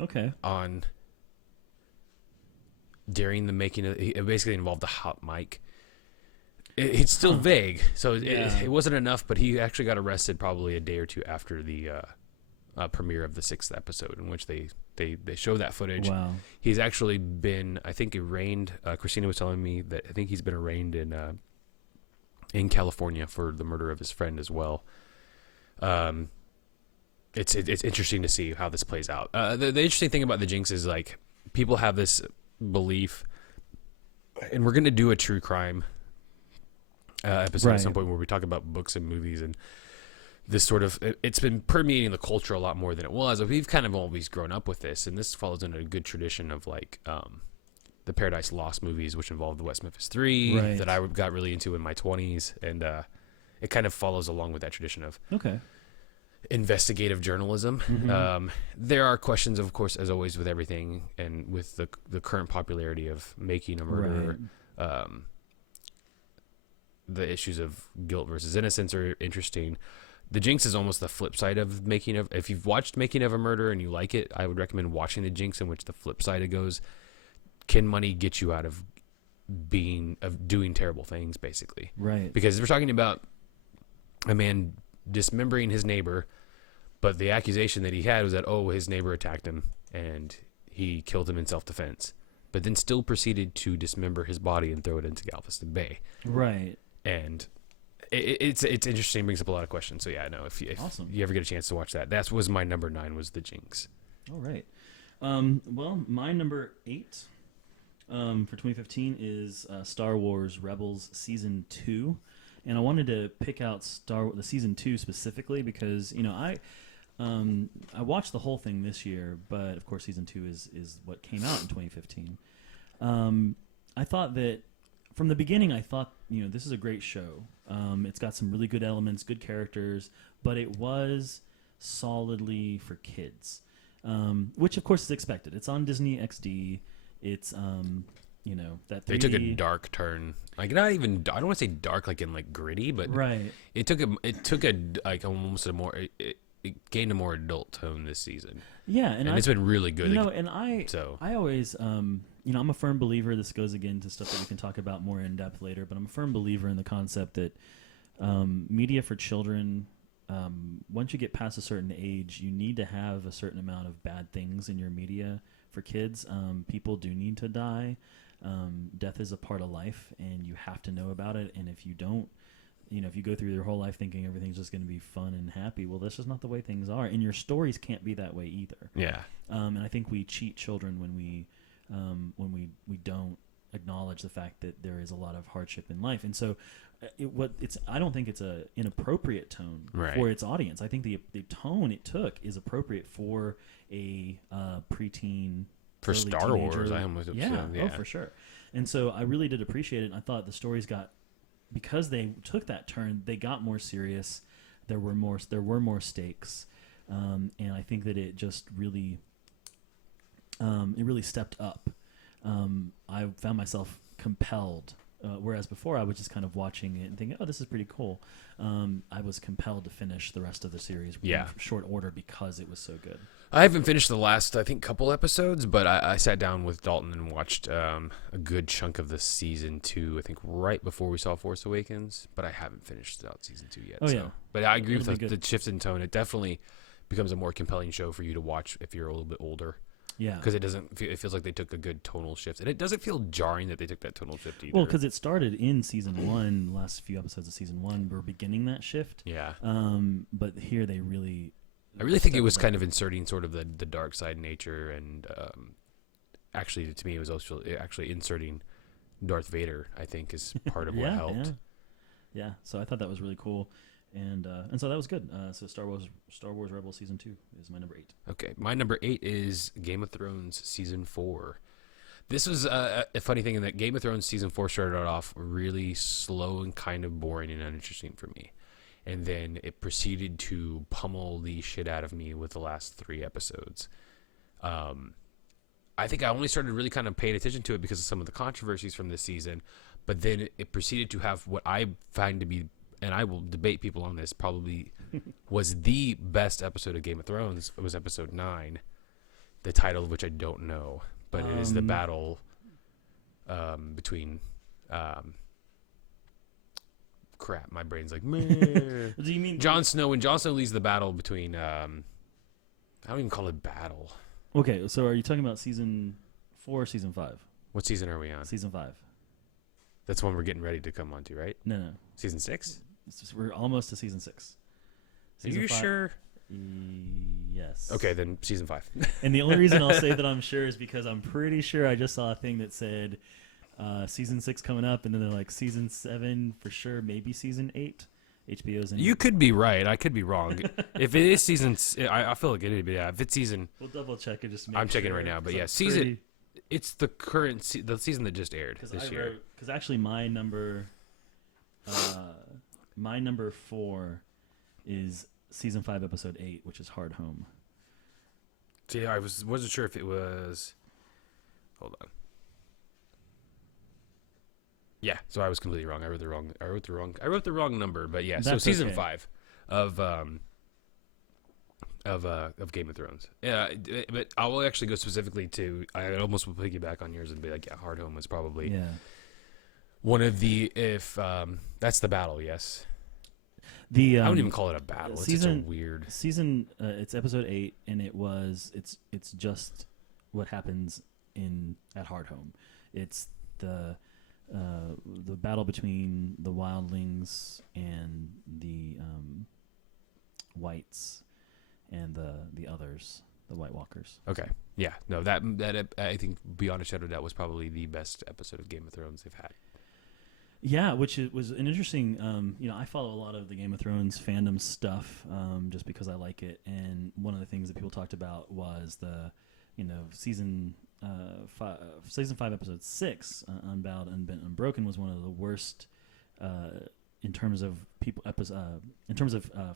Okay. On during the making of it basically involved a hot mic. It's still vague, so it wasn't enough. But he actually got arrested probably a day or two after the premiere of the 6th episode, in which they show that footage. Wow. He's actually been, I think, arraigned. Christina was telling me that I think he's been arraigned in California for the murder of his friend as well. It's interesting to see how this plays out. The interesting thing about The Jinx is, like, people have this belief, and we're going to do a true crime episode at some point where we talk about books and movies, and this sort of, it's been permeating the culture a lot more than it was. We've kind of always grown up with this, and this follows in a good tradition of, like, the Paradise Lost movies, which involved the West Memphis 3 that I got really into in my 20s, and it kind of follows along with that tradition of investigative journalism. There are questions, of course, as always with everything, and with the current popularity of making a murderer. The issues of guilt versus innocence are interesting. The Jinx is almost the flip side of if you've watched Making of a Murder and you like it, I would recommend watching The Jinx, in which the flip side it goes, can money get you out of doing terrible things, basically? Right. Because we're talking about a man dismembering his neighbor, but the accusation that he had was that, his neighbor attacked him and he killed him in self-defense, but then still proceeded to dismember his body and throw it into Galveston Bay. Right. And it's interesting, brings up a lot of questions. So yeah, no, if you ever get a chance to watch that was my number 9, was The Jinx. All right. Well, my number 8 for 2015 is Star Wars Rebels Season 2. And I wanted to pick out the Season 2 specifically because, I watched the whole thing this year, but of course Season 2 is what came out in 2015. I thought that from the beginning, I thought, this is a great show. It's got some really good elements, good characters, but it was solidly for kids, which of course is expected. It's on Disney XD. It's, that 3D. They took a dark turn. Like, not even, I don't want to say dark like in like gritty, but it took a like almost a more it gained a more adult tone this season. Yeah, and it's been really good. And I always, I'm a firm believer. This goes again to stuff that we can talk about more in depth later. But I'm a firm believer in the concept that media for children, once you get past a certain age, you need to have a certain amount of bad things in your media for kids. People do need to die. Death is a part of life, and you have to know about it. And if you don't, if you go through your whole life thinking everything's just going to be fun and happy, well, that's just not the way things are. And your stories can't be that way either. Yeah. And I think we cheat children when we don't acknowledge the fact that there is a lot of hardship in life. And so I don't think it's a inappropriate tone for its audience. I think the tone it took is appropriate for a preteen, for Star teenager. Wars. I almost yeah, for sure. And so I really did appreciate it. And I thought the stories because they took that turn, they got more serious. There were more stakes, and I think that it just really stepped up. I found myself compelled, whereas before I was just kind of watching it and thinking, "Oh, this is pretty cool." I was compelled to finish the rest of the series in short order because it was so good. I haven't finished the last, I think, couple episodes, but I sat down with Dalton and watched a good chunk of the season 2, I think right before we saw Force Awakens, but I haven't finished out season 2 yet. Oh, yeah. But I agree with the shift in tone. It definitely becomes a more compelling show for you to watch if you're a little bit older. Yeah. Because it feels like they took a good tonal shift. And it doesn't feel jarring that they took that tonal shift either. Well, because it started in season 1, last few episodes of season 1 were beginning that shift. Yeah. But here they really... I really think it was kind of inserting sort of the dark side nature, and actually, to me, it was also actually inserting Darth Vader, I think, is part of what helped. Yeah, so I thought that was really cool, and so that was good. So Star Wars Rebels Season 2 is my number 8. Okay, my number 8 is Game of Thrones Season 4. This was a funny thing in that Game of Thrones Season 4 started off really slow and kind of boring and uninteresting for me. And then it proceeded to pummel the shit out of me with the last 3 episodes. I think I only started really kind of paying attention to it because of some of the controversies from this season. But then it proceeded to have what I find to be, and I will debate people on this, probably was the best episode of Game of Thrones. It was episode 9, the title of which I don't know. But it is the battle between... crap, my brain's like, meh. Do you mean Jon Snow? When Jon Snow leads the battle between, I don't even call it battle. Okay, so are you talking about season 4 or season 5? What season are we on? Season 5. That's one we're getting ready to come on to, right? No. Season 6? We're almost to season 6. Are you sure? Yes. Okay, then season 5. And the only reason I'll say that I'm sure is because I'm pretty sure I just saw a thing that said season 6 coming up, and then they're like season 7 for sure, maybe season 8. HBO's in. You could be right. I could be wrong. If it is season, I feel like it. Yeah, if it's season, we'll double check it. Just I'm checking right now, but yeah, season. It's the current the season that just aired this year. Because actually, my number 4 is season 5, episode 8, which is Hard Home. See, I wasn't sure if it was. Hold on. Yeah, so I was completely wrong. I wrote the wrong number, but yeah. So season 5 of Game of Thrones. Yeah, but I will actually go specifically to. I almost will piggyback on yours and be like, yeah, Hard Home was probably one of the that's the battle. Yes. I don't even call it a battle. It's just a weird season. It's episode 8, and it's just what happens at Hard Home. It's the battle between the wildlings and the whites and the others, the White Walkers. Okay. Yeah. No, that I think beyond a shadow of doubt was probably the best episode of Game of Thrones they've had. Yeah, which was an interesting. I follow a lot of the Game of Thrones fandom stuff, just because I like it. And one of the things that people talked about was the, season 5, episode 6, Unbowed, Unbent, Unbroken, was one of the worst in terms of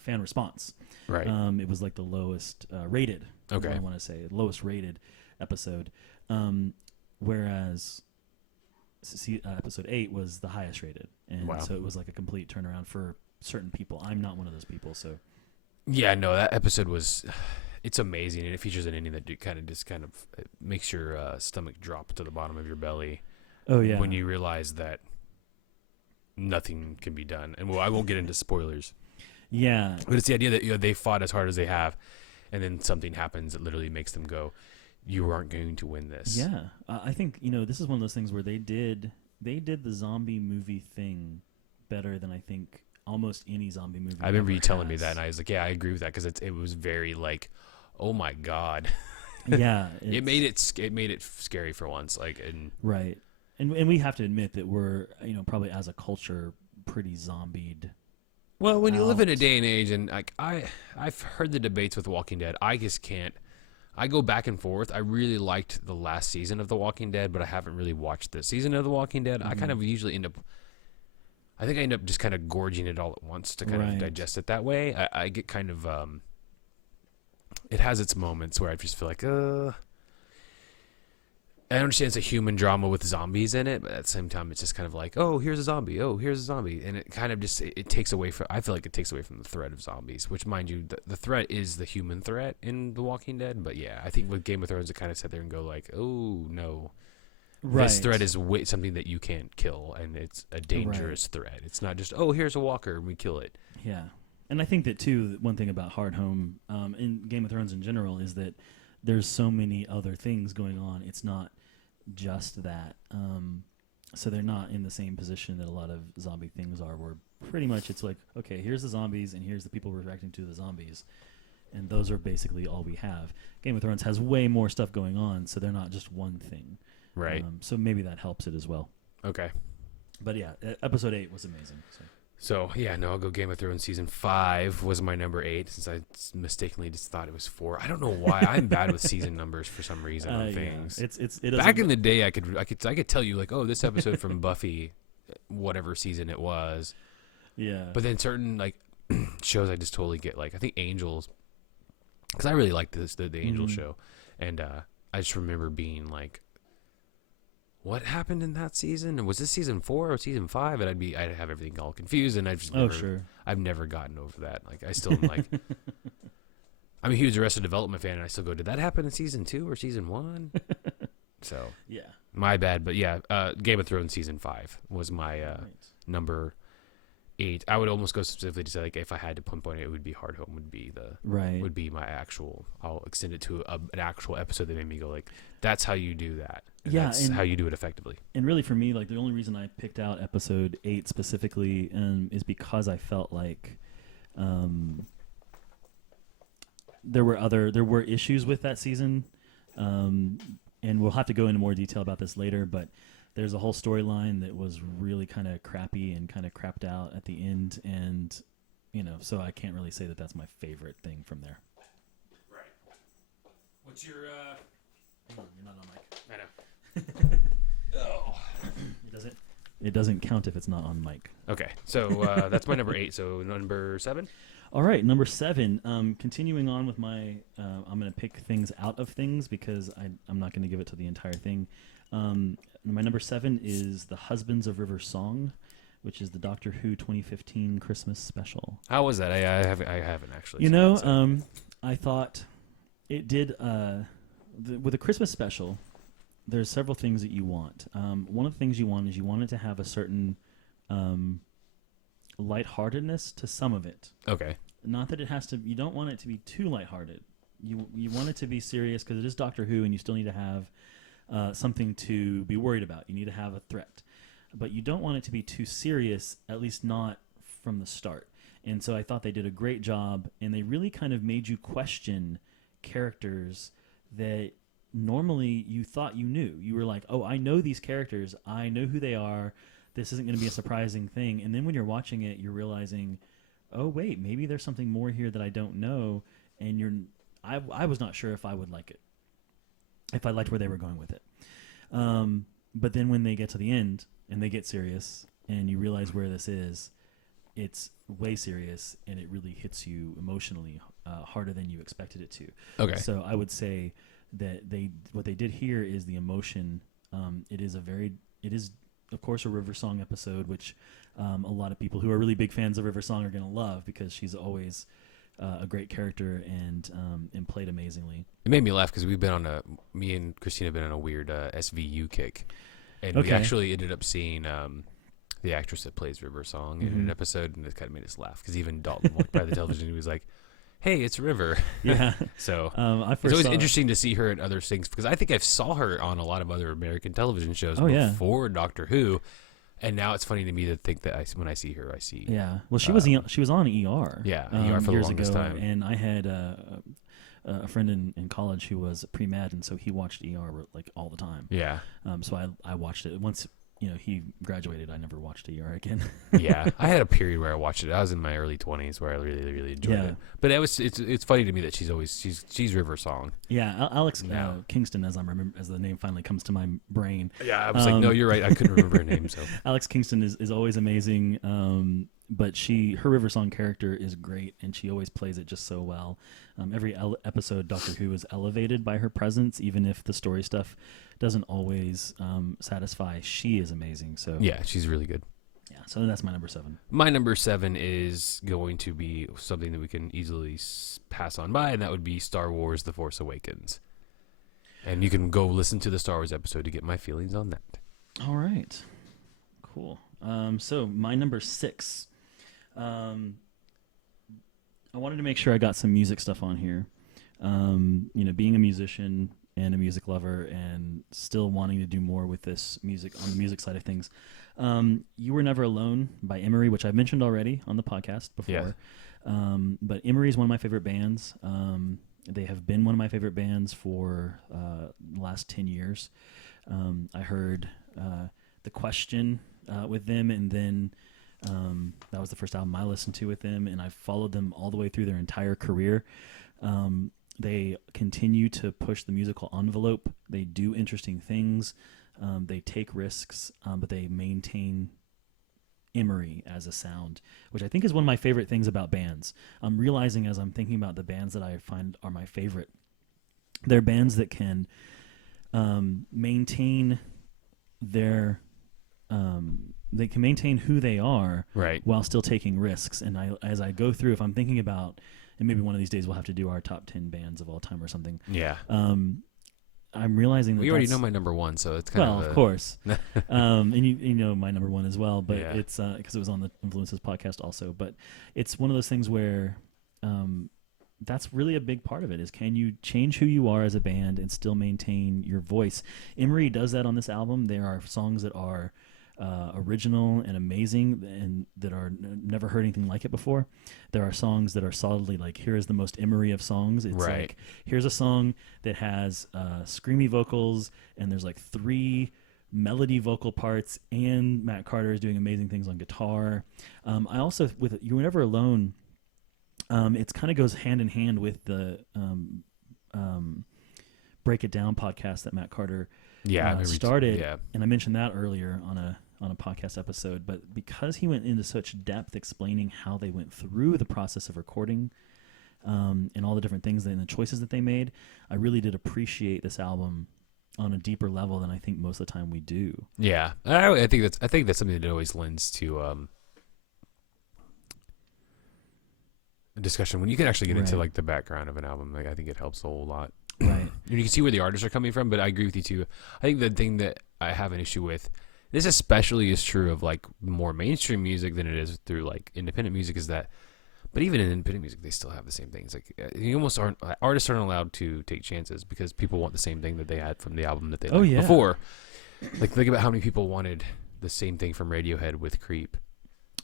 fan response. Right. It was like the lowest rated. Okay. I want to say lowest rated episode, whereas episode 8 was the highest rated, and so it was like a complete turnaround for certain people. I'm not one of those people, so. Yeah, no, that episode was. It's amazing, and it features an ending that kind of makes your stomach drop to the bottom of your belly Oh yeah. when you realize that nothing can be done. And well, I won't get into spoilers, Yeah. but it's the idea that they fought as hard as they have, and then something happens that literally makes them go, "You aren't going to win this." Yeah. I think this is one of those things where they did the zombie movie thing better than I think almost any zombie movie. I remember ever you telling me has. that, and I was like, "Yeah, I agree with that," because it was very like, "Oh my god." Yeah. It made it scary for once, like, and right. And we have to admit that we're probably as a culture pretty zombied. well, when you live in a out. day and age, and like I've heard the debates with Walking Dead, I just can't. I go back and forth. I really liked the last season of The Walking Dead, but I haven't really watched this season of The Walking Dead. I kind of usually end up. I think I end up just kind of gorging it all at once to kind of digest it that way. I get kind of. It has its moments where I just feel like, I understand it's a human drama with zombies in it, but at the same time, it's just kind of like, oh, here's a zombie. Oh, here's a zombie. And it kind of just, it takes away from, I feel like it takes away from the threat of zombies, which, mind you, the threat is the human threat in The Walking Dead. But yeah, I think with Game of Thrones, it kind of sat there and go like, oh, no. Right. This threat is something that you can't kill, and it's a dangerous threat. It's not just, oh, here's a walker, and we kill it. Yeah. And I think that, too, one thing about Hard Home in Game of Thrones in general is that there's so many other things going on. It's not just that. So they're not in the same position that a lot of zombie things are, where pretty much it's like, okay, here's the zombies and here's the people reacting to the zombies. And those are basically all we have. Game of Thrones has way more stuff going on, so they're not just one thing. Right. So maybe that helps it as well. Okay. But yeah, episode 8 was amazing. So, yeah, no, I'll go Game of Thrones Season 5 was my number 8, since I mistakenly just thought it was 4. I don't know why. I'm bad with season numbers for some reason on things. It Back in the day, I could tell you, like, oh, this episode from Buffy, whatever season it was. Yeah. But then certain, like, shows I just totally get, like, I think Angels, because I really liked the Angel show. And I just remember being like, what happened in that season? And was this season 4 or season 5? And I'd have everything all confused, and I've never gotten over that. Like, I still am like, I'm a huge Arrested Development fan, and I still go, did that happen in season 2 or season 1? So yeah, my bad. But yeah, Game of Thrones season 5 was my number 8. I would almost go specifically to say, like, if I had to pinpoint it, it would be Hard Home would be my actual. I'll extend it to an actual episode that made me go like, that's how you do that. And that's how you do it effectively. And really, for me, like, the only reason I picked out episode 8 specifically is because I felt like there were issues with that season, and we'll have to go into more detail about this later. But there's a whole storyline that was really kind of crappy and kind of crapped out at the end, and so I can't really say that that's my favorite thing from there. Right. What's your? Hang on, you're not on mic. I know. Oh. It doesn't count if it's not on mic. Okay, so that's my number 8. So number 7. All right, number 7. Continuing on with my, I'm going to pick things out of things because I'm not going to give it to the entire thing. My number 7 is The Husbands of River Song, which is the Doctor Who 2015 Christmas special. How was that? I haven't actually. I thought it did. With a Christmas special, there's several things that you want. One of the things you want is you want it to have a certain lightheartedness to some of it. Okay. Not that it has to. You don't want it to be too lighthearted. You want it to be serious because it is Doctor Who, and you still need to have something to be worried about. You need to have a threat, but you don't want it to be too serious. At least not from the start. And so I thought they did a great job, and they really kind of made you question characters that normally you thought you knew. You were like, oh, I know these characters. I know who they are. This isn't going to be a surprising thing. And then when you're watching it, you're realizing, oh, wait, maybe there's something more here that I don't know. And I was not sure if I would like it, if I liked where they were going with it. But then when they get to the end and they get serious and you realize where this is, it's way serious, and it really hits you emotionally harder than you expected it to. Okay. So I would say that what they did here is the emotion. It is of course a River Song episode, which a lot of people who are really big fans of River Song are going to love because she's always a great character and played amazingly. It made me laugh because me and Christina have been on a weird SVU kick, and we Okay. actually ended up seeing the actress that plays River Song in an Mhm. episode, and it kind of made us laugh because even Dalton walked by the television, and he was like, "Hey, it's River." Yeah. So I it's first always saw interesting to see her in other things because I think I saw her on a lot of other American television shows Oh, yeah. before Doctor Who, and now it's funny to me to think that when I see her, I see. Yeah. Well, she was on ER. Yeah, ER for the years longest ago, time. and I had a friend in college who was pre-med, and so he watched ER like all the time. Yeah, So I watched it once. He graduated. I never watched ER again. yeah. I had a period where I watched it. I was in my early 20s where I really, really enjoyed Yeah. it. But it's funny to me that she's River Song. Yeah, Alex No. Kingston, as the name finally comes to my brain. Yeah, I was like, no, you're right. I couldn't remember her name. So Alex Kingston is always amazing, but her River Song character is great, and she always plays it just so well. Every episode, Doctor Who is elevated by her presence, even if the story stuff doesn't always satisfy. She is amazing. So yeah, she's really good. yeah. So that's my number 7. My number 7 is going to be something that we can easily pass on by, and that would be Star Wars: The Force Awakens. And you can go listen to the Star Wars episode to get my feelings on that. All right, cool. So my number 6. I wanted to make sure I got some music stuff on here. Being a musician and a music lover, and still wanting to do more with this music on the music side of things. You Were Never Alone by Emery, which I've mentioned already on the podcast before. But Emery is one of my favorite bands. They have been one of my favorite bands for the last 10 years. I heard The Question with them, and then that was the first album I listened to with them, and I followed them all the way through their entire career. They continue to push the musical envelope. They do interesting things. They take risks, but they maintain Emery as a sound, which I think is one of my favorite things about bands. I'm realizing as I'm thinking about the bands that I find are my favorite, they're bands that can maintain their they can maintain who they are, right, while still taking risks. And as I go through, if I'm thinking about, and maybe one of these days we'll have to do our top 10 bands of all time or something. Yeah. I'm realizing that We already know my number 1, so it's kind of course. And you know my number 1 as well, but Yeah. it's because it was on the Influences podcast also. But it's one of those things where that's really a big part of it, is can you change who you are as a band and still maintain your voice? Emery does that on this album. There are songs that are original and amazing, and that are never heard anything like it before. There are songs that are solidly like, here is the most Emery of songs. It's Right. like, here's a song that has screamy vocals, and there's like 3 melody vocal parts, and Matt Carter is doing amazing things on guitar. I also, with You Were Never Alone, it kind of goes hand in hand with the Break It Down podcast that Matt Carter started. Yeah. And I mentioned that earlier on a podcast episode. But because he went into such depth explaining how they went through the process of recording, and all the different things and the choices that they made, I really did appreciate this album on a deeper level than I think most of the time we do. Yeah. I think that's something that always lends to a discussion when you can actually get into Right. like the background of an album. Like, I think it helps a whole lot. Right. And you can see where the artists are coming from, but I agree with you too. I think the thing that I have an issue with, this especially is true of like more mainstream music than it is through like independent music, is that, but even in independent music, they still have the same things. Like, you almost artists aren't allowed to take chances because people want the same thing that they had from the album that they liked before. Like, think about how many people wanted the same thing from Radiohead with Creep.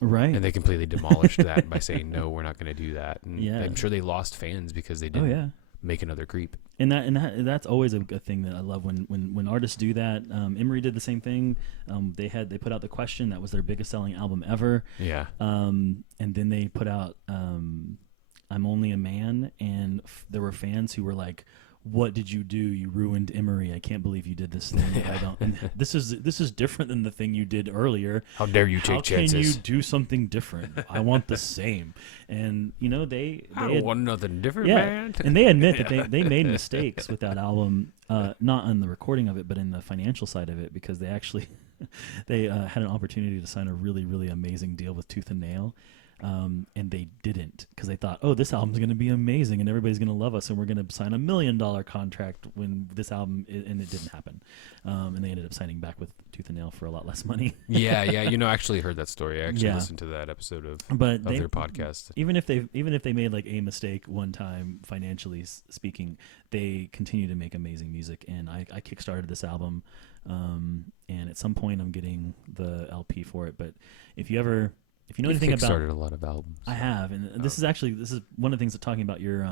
Right. And they completely demolished that by saying, no, we're not going to do that. And Yeah. I'm sure they lost fans because they Oh didn't yeah. make another Creep. And that's always a thing that I love when artists do that. Emery did the same thing. They put out The Question. That was their biggest selling album ever. Yeah. And then they put out I'm Only a Man, and there were fans who were like, "What did you do? You ruined Emery. I can't believe you did this thing. I don't. And this is different than the thing you did earlier. How dare you take chances? How can you do something different? I want the same." And they I don't want nothing different, yeah, man. and they admit that they made mistakes with that album, not on the recording of it, but in the financial side of it, because they actually they had an opportunity to sign a really, really amazing deal with Tooth and Nail. and they didn't because they thought, oh, this album's going to be amazing and everybody's going to love us and we're going to sign $1 million contract when this album, and it didn't happen. And they ended up signing back with tooth and nail for a lot less money. Yeah. I actually heard that story. I actually Yeah. listened to that episode of Their podcast. Even if they made like a mistake one time, financially speaking, they continue to make amazing music. And I kickstarted this album, and at some point I'm getting the LP for it. But if you know anything about, kickstarted a lot of albums. I have, and this is one of the things that talking about your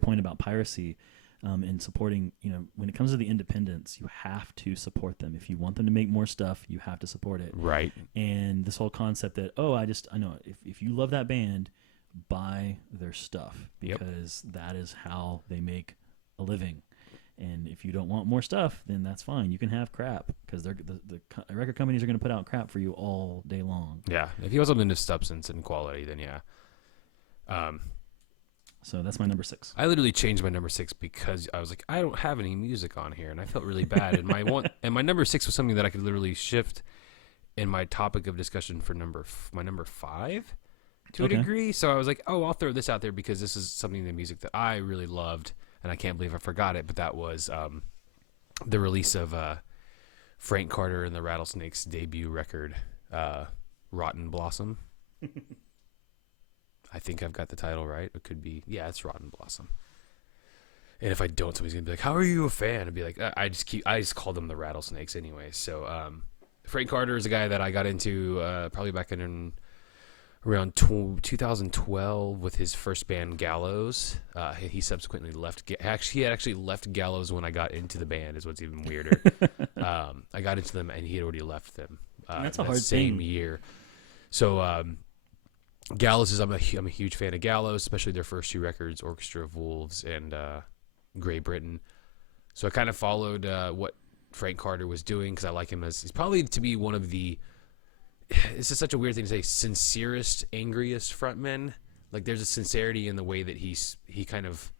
point about piracy. And supporting, when it comes to the independents, you have to support them. If you want them to make more stuff, you have to support it. Right. And this whole concept that, I know if you love that band, buy their stuff because that is how they make a living. And if you don't want more stuff, then that's fine. You can have crap because the record companies are going to put out crap for you all day long. Yeah. If you want something to substance and quality, then yeah. So that's my number 6. I literally changed my number 6 because I was like, I don't have any music on here, and I felt really bad. And my number 6 was something that I could literally shift in my topic of discussion for my number 5 to a degree. So I was like, I'll throw this out there because this is something, the music that I really loved, and I can't believe I forgot it. But that was the release of Frank Carter and the Rattlesnakes' debut record, Rotten Blossom. I think I've got the title right. It could be, yeah, it's Rotten Blossom. And if I don't, somebody's gonna be like, "How are you a fan?" I'd be like, I just call them the Rattlesnakes anyway. So Frank Carter is a guy that I got into probably back in around 2012 with his first band Gallows. He subsequently left. He had actually left Gallows when I got into the band. Is what's even weirder. I got into them and he had already left them. That's a hard same thing. year. So. Gallows I'm a huge fan of Gallows, especially their first 2 records, Orchestra of Wolves and Great Britain. So I kind of followed what Frank Carter was doing because I like him he's probably to be one of the, this is such a weird thing to say, sincerest, angriest frontmen. Like there's a sincerity in the way that he kind of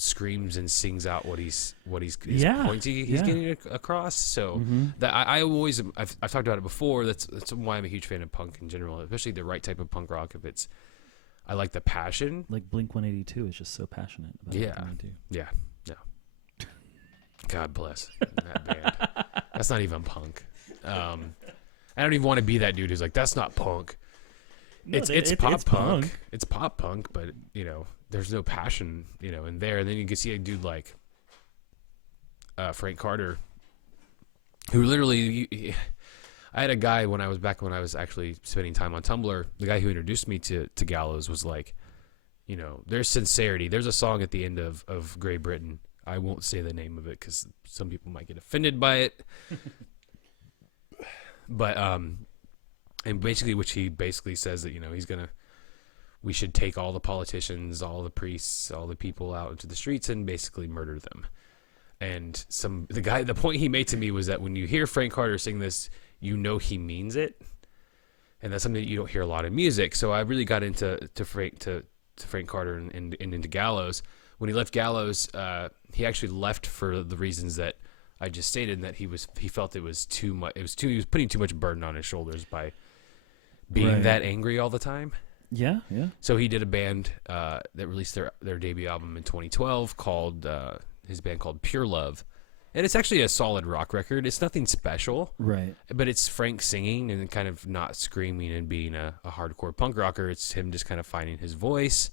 screams and sings out what he's points he's getting across. So that I always I've talked about it before. That's why I'm a huge fan of punk in general, especially the right type of punk rock. I like the passion. Like Blink-182 is just so passionate about everything they do. Yeah. God bless that band. That's not even punk. I don't even want to be that dude who's like, that's not punk. No, it's pop it's punk. punk. It's pop punk, but there's no passion, in there. And then you can see a dude like Frank Carter, who literally, I had a guy when I was actually spending time on Tumblr. The guy who introduced me to Gallows was like, there's sincerity. There's a song at the end of Great Britain. I won't say the name of it because some people might get offended by it. But and basically, which he basically says that we should take all the politicians, all the priests, all the people out into the streets and basically murder them. And the point he made to me was that when you hear Frank Carter sing this, he means it, and that's something that you don't hear a lot in music. So I really got into Frank Carter and into Gallows. When he left Gallows, he actually left for the reasons that I just stated, and that he felt it was too much. He was putting too much burden on his shoulders by being that angry all the time. Yeah. So he did a band that released their debut album in 2012 called his band called Pure Love. And it's actually a solid rock record. It's nothing special. Right. But it's Frank singing and kind of not screaming and being a hardcore punk rocker. It's him just kind of finding his voice.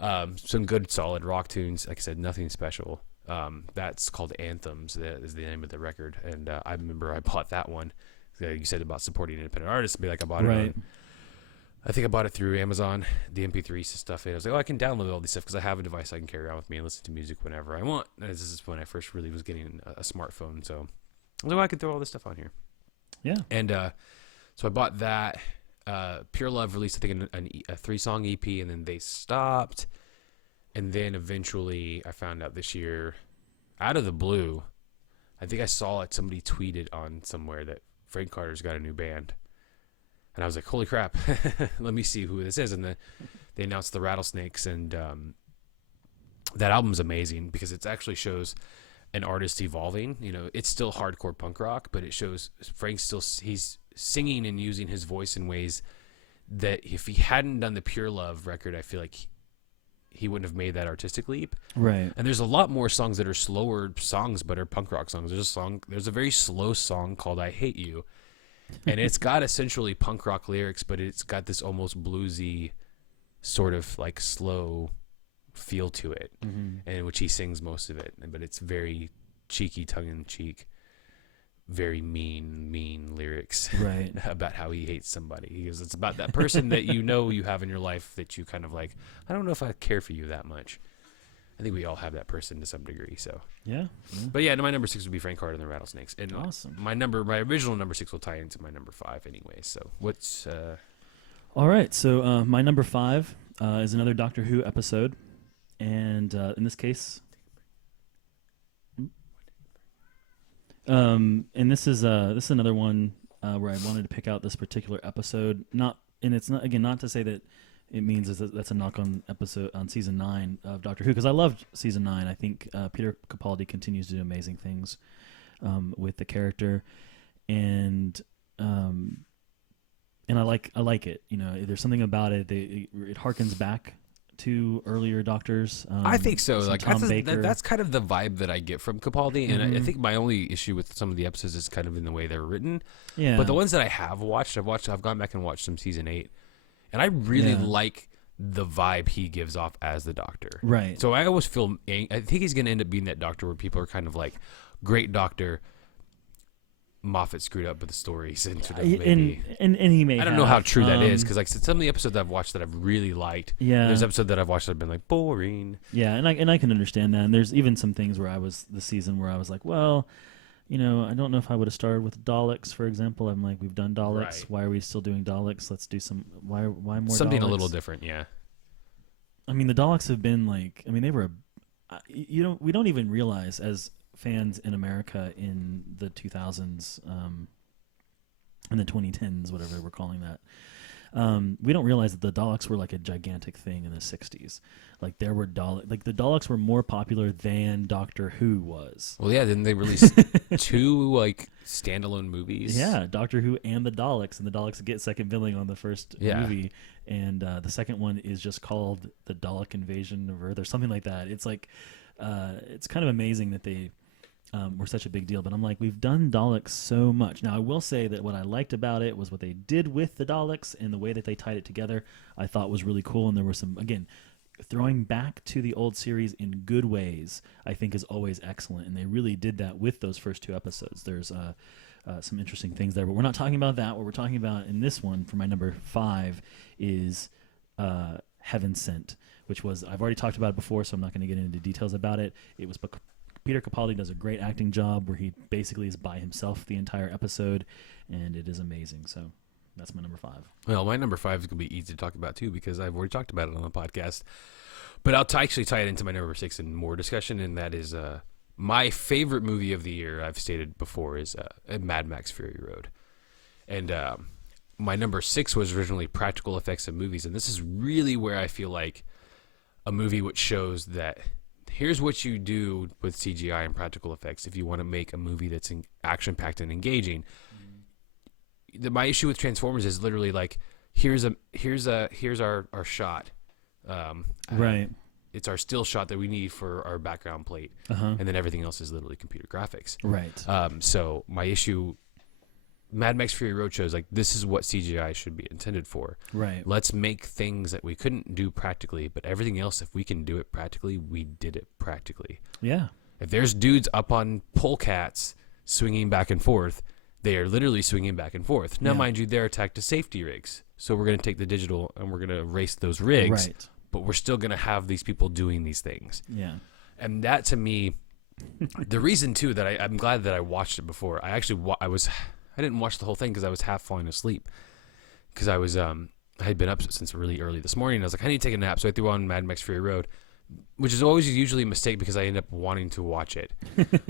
Some good solid rock tunes. Like I said, nothing special. That's called Anthems. That is the name of the record. And I remember I bought that one. You said about supporting independent artists. I bought it I think I bought it through Amazon, the MP3 stuff. And I was like, I can download all this stuff because I have a device I can carry around with me and listen to music whenever I want. And this is when I first really was getting a smartphone. So I was like, I could throw all this stuff on here. Yeah. And so I bought that. Pure Love released, I think, a 3-song EP, and then they stopped. And then eventually I found out this year, out of the blue, I think I saw it. Somebody tweeted on somewhere that Frank Carter's got a new band. And I was like, holy crap, let me see who this is. And they announced the Rattlesnakes. And that album's amazing because it actually shows an artist evolving. It's still hardcore punk rock, but it shows he's singing and using his voice in ways that if he hadn't done the Pure Love record, I feel like he wouldn't have made that artistic leap. Right. And there's a lot more songs that are slower songs, but are punk rock songs. There's a very slow song called "I Hate You," and it's got essentially punk rock lyrics, but it's got this almost bluesy, sort of like slow feel to it, and which he sings most of it. But it's very cheeky, tongue in cheek, very mean lyrics, right? about how he hates somebody. He goes, it's about that person that you have in your life that you kind of like, I don't know if I care for you that much. I think we all have that person to some degree. So yeah. But yeah, my number 6 would be Frank Carter and the Rattlesnakes. And Awesome. My original number 6 will tie into my number 5 anyway. So what's all right? So my number 5 is another Doctor Who episode, and in this case. And this is another one where I wanted to pick out this particular episode. It's not to say that it means that's a knock on season 9 of Doctor Who, because I loved season 9. I think Peter Capaldi continues to do amazing things with the character, and I like it. You know, there's something about it. It harkens back to earlier Doctors. I think so. Like that's kind of the vibe that I get from Capaldi, and I think my only issue with some of the episodes is kind of in the way they're written. Yeah. But the ones that I have watched, I've gone back and watched some season 8, and I really like the vibe he gives off as the Doctor. Right. So I always feel I think he's going to end up being that Doctor where people are kind of like, great Doctor. Moffat screwed up with the stories and sort of maybe, and he may. I don't know how true that is, because like some of the episodes I've watched that I've really liked. Yeah. There's episodes that I've watched that have been like boring. Yeah, and I can understand that. And there's even some things where I was like, well, you know, I don't know if I would have started with Daleks, for example. I'm like, we've done Daleks. Right. Why are we still doing Daleks? Let's do some. Why more? Something Daleks? a little different, yeah. I mean, the Daleks have been like. I mean, they were. We don't even realize as fans in America in the 2000s. In the 2010s, whatever we're calling that, we don't realize that the Daleks were like a gigantic thing in the 60s. Like there were the Daleks were more popular than Doctor Who was. Well, yeah, didn't they release 2 like standalone movies? Yeah, Doctor Who and the Daleks, and the Daleks get second billing on the first movie, and the second one is just called The Dalek Invasion of Earth or something like that. It's like, it's kind of amazing that they were such a big deal. But I'm like, we've done Daleks so much. Now, I will say that what I liked about it was what they did with the Daleks and the way that they tied it together, I thought was really cool. And there were some, again, throwing back to the old series in good ways, I think is always excellent. And they really did that with those first 2 episodes. There's some interesting things there. But we're not talking about that. What we're talking about in this one for my number 5 is Heaven Sent, which was, I've already talked about it before, so I'm not going to get into details about it. It was Peter Capaldi does a great acting job where he basically is by himself the entire episode, and it is amazing. So that's my number 5. Well, my number 5 is going to be easy to talk about too, because I've already talked about it on the podcast. But I'll actually tie it into my number 6 in more discussion, and that is my favorite movie of the year, I've stated before, is Mad Max Fury Road. And my number 6 was originally practical effects in movies, and this is really where I feel like a movie which shows that here's what you do with CGI and practical effects if you want to make a movie that's action-packed and engaging. My issue with Transformers is literally like, here's our shot. Right. It's our still shot that we need for our background plate, and then everything else is literally computer graphics. Right. So my issue, Mad Max Fury Road shows like this is what CGI should be intended for. Right. Let's make things that we couldn't do practically, but everything else, if we can do it practically, we did it practically. Yeah. If there's dudes up on polecats swinging back and forth, they are literally swinging back and forth. Now, mind you, they're attached to safety rigs. So we're going to take the digital and we're going to erase those rigs, right. But we're still going to have these people doing these things. Yeah. And that, to me, the reason, too, that I'm glad that I watched it before. I didn't watch the whole thing because I was half falling asleep. Because I had been up since really early this morning. And I was like, I need to take a nap. So I threw on Mad Max Fury Road, which is always usually a mistake because I end up wanting to watch it.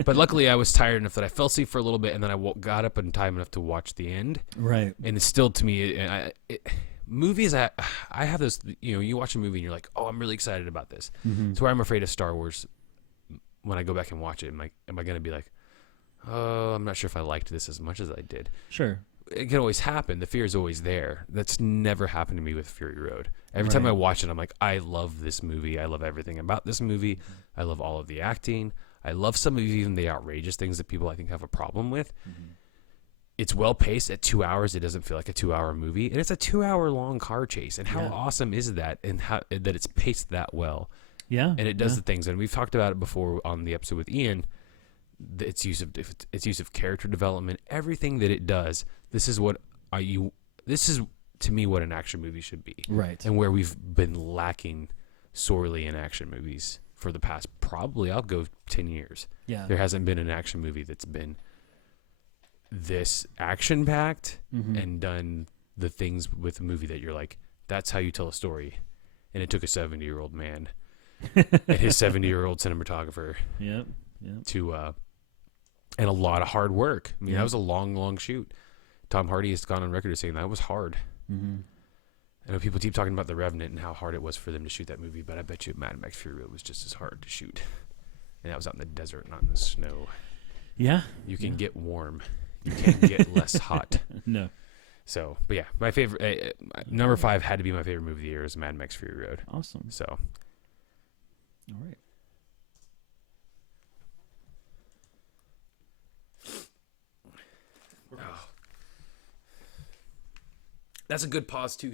But luckily, I was tired enough that I fell asleep for a little bit, and then I got up in time enough to watch the end. Right. And it's still, to me, movies, I have this, you watch a movie and you're like, oh, I'm really excited about this. Mm-hmm. It's where I'm afraid of Star Wars. When I go back and watch it, am I going to be like, oh, I'm not sure if I liked this as much as I did. Sure. it can always happen. The fear is always there. That's never happened to me with Fury Road. Every time I watch it, I'm like, I love this movie. I love everything about this movie. I love all of the acting. I love some of even the outrageous things that people I think have a problem with. It's well paced. At 2 hours, it doesn't feel like a 2-hour movie, and it's a 2-hour long car chase. And how awesome is that? And how that it's paced that well. Yeah, and it does the things. And we've talked about it before on the episode with Ian. Its use of character development, everything that it does. This is to me what an action movie should be, right? And where we've been lacking sorely in action movies for the past, probably I'll go 10 years. Yeah, there hasn't been an action movie that's been this action packed and done the things with a movie that you're like, that's how you tell a story. And it took a 70-year-old man and his 70-year-old cinematographer to and a lot of hard work. I mean, that was a long shoot. Tom Hardy has gone on record as saying that was hard. I know people keep talking about The Revenant and how hard it was for them to shoot that movie, but I bet you Mad Max Fury Road was just as hard to shoot. And that was out in the desert, not in the snow. Yeah. You can get warm. You can't get less hot. No. So, but yeah, my favorite, number 5 had to be my favorite movie of the year is Mad Max Fury Road. Awesome. So. All right. Oh. That's a good pause, too.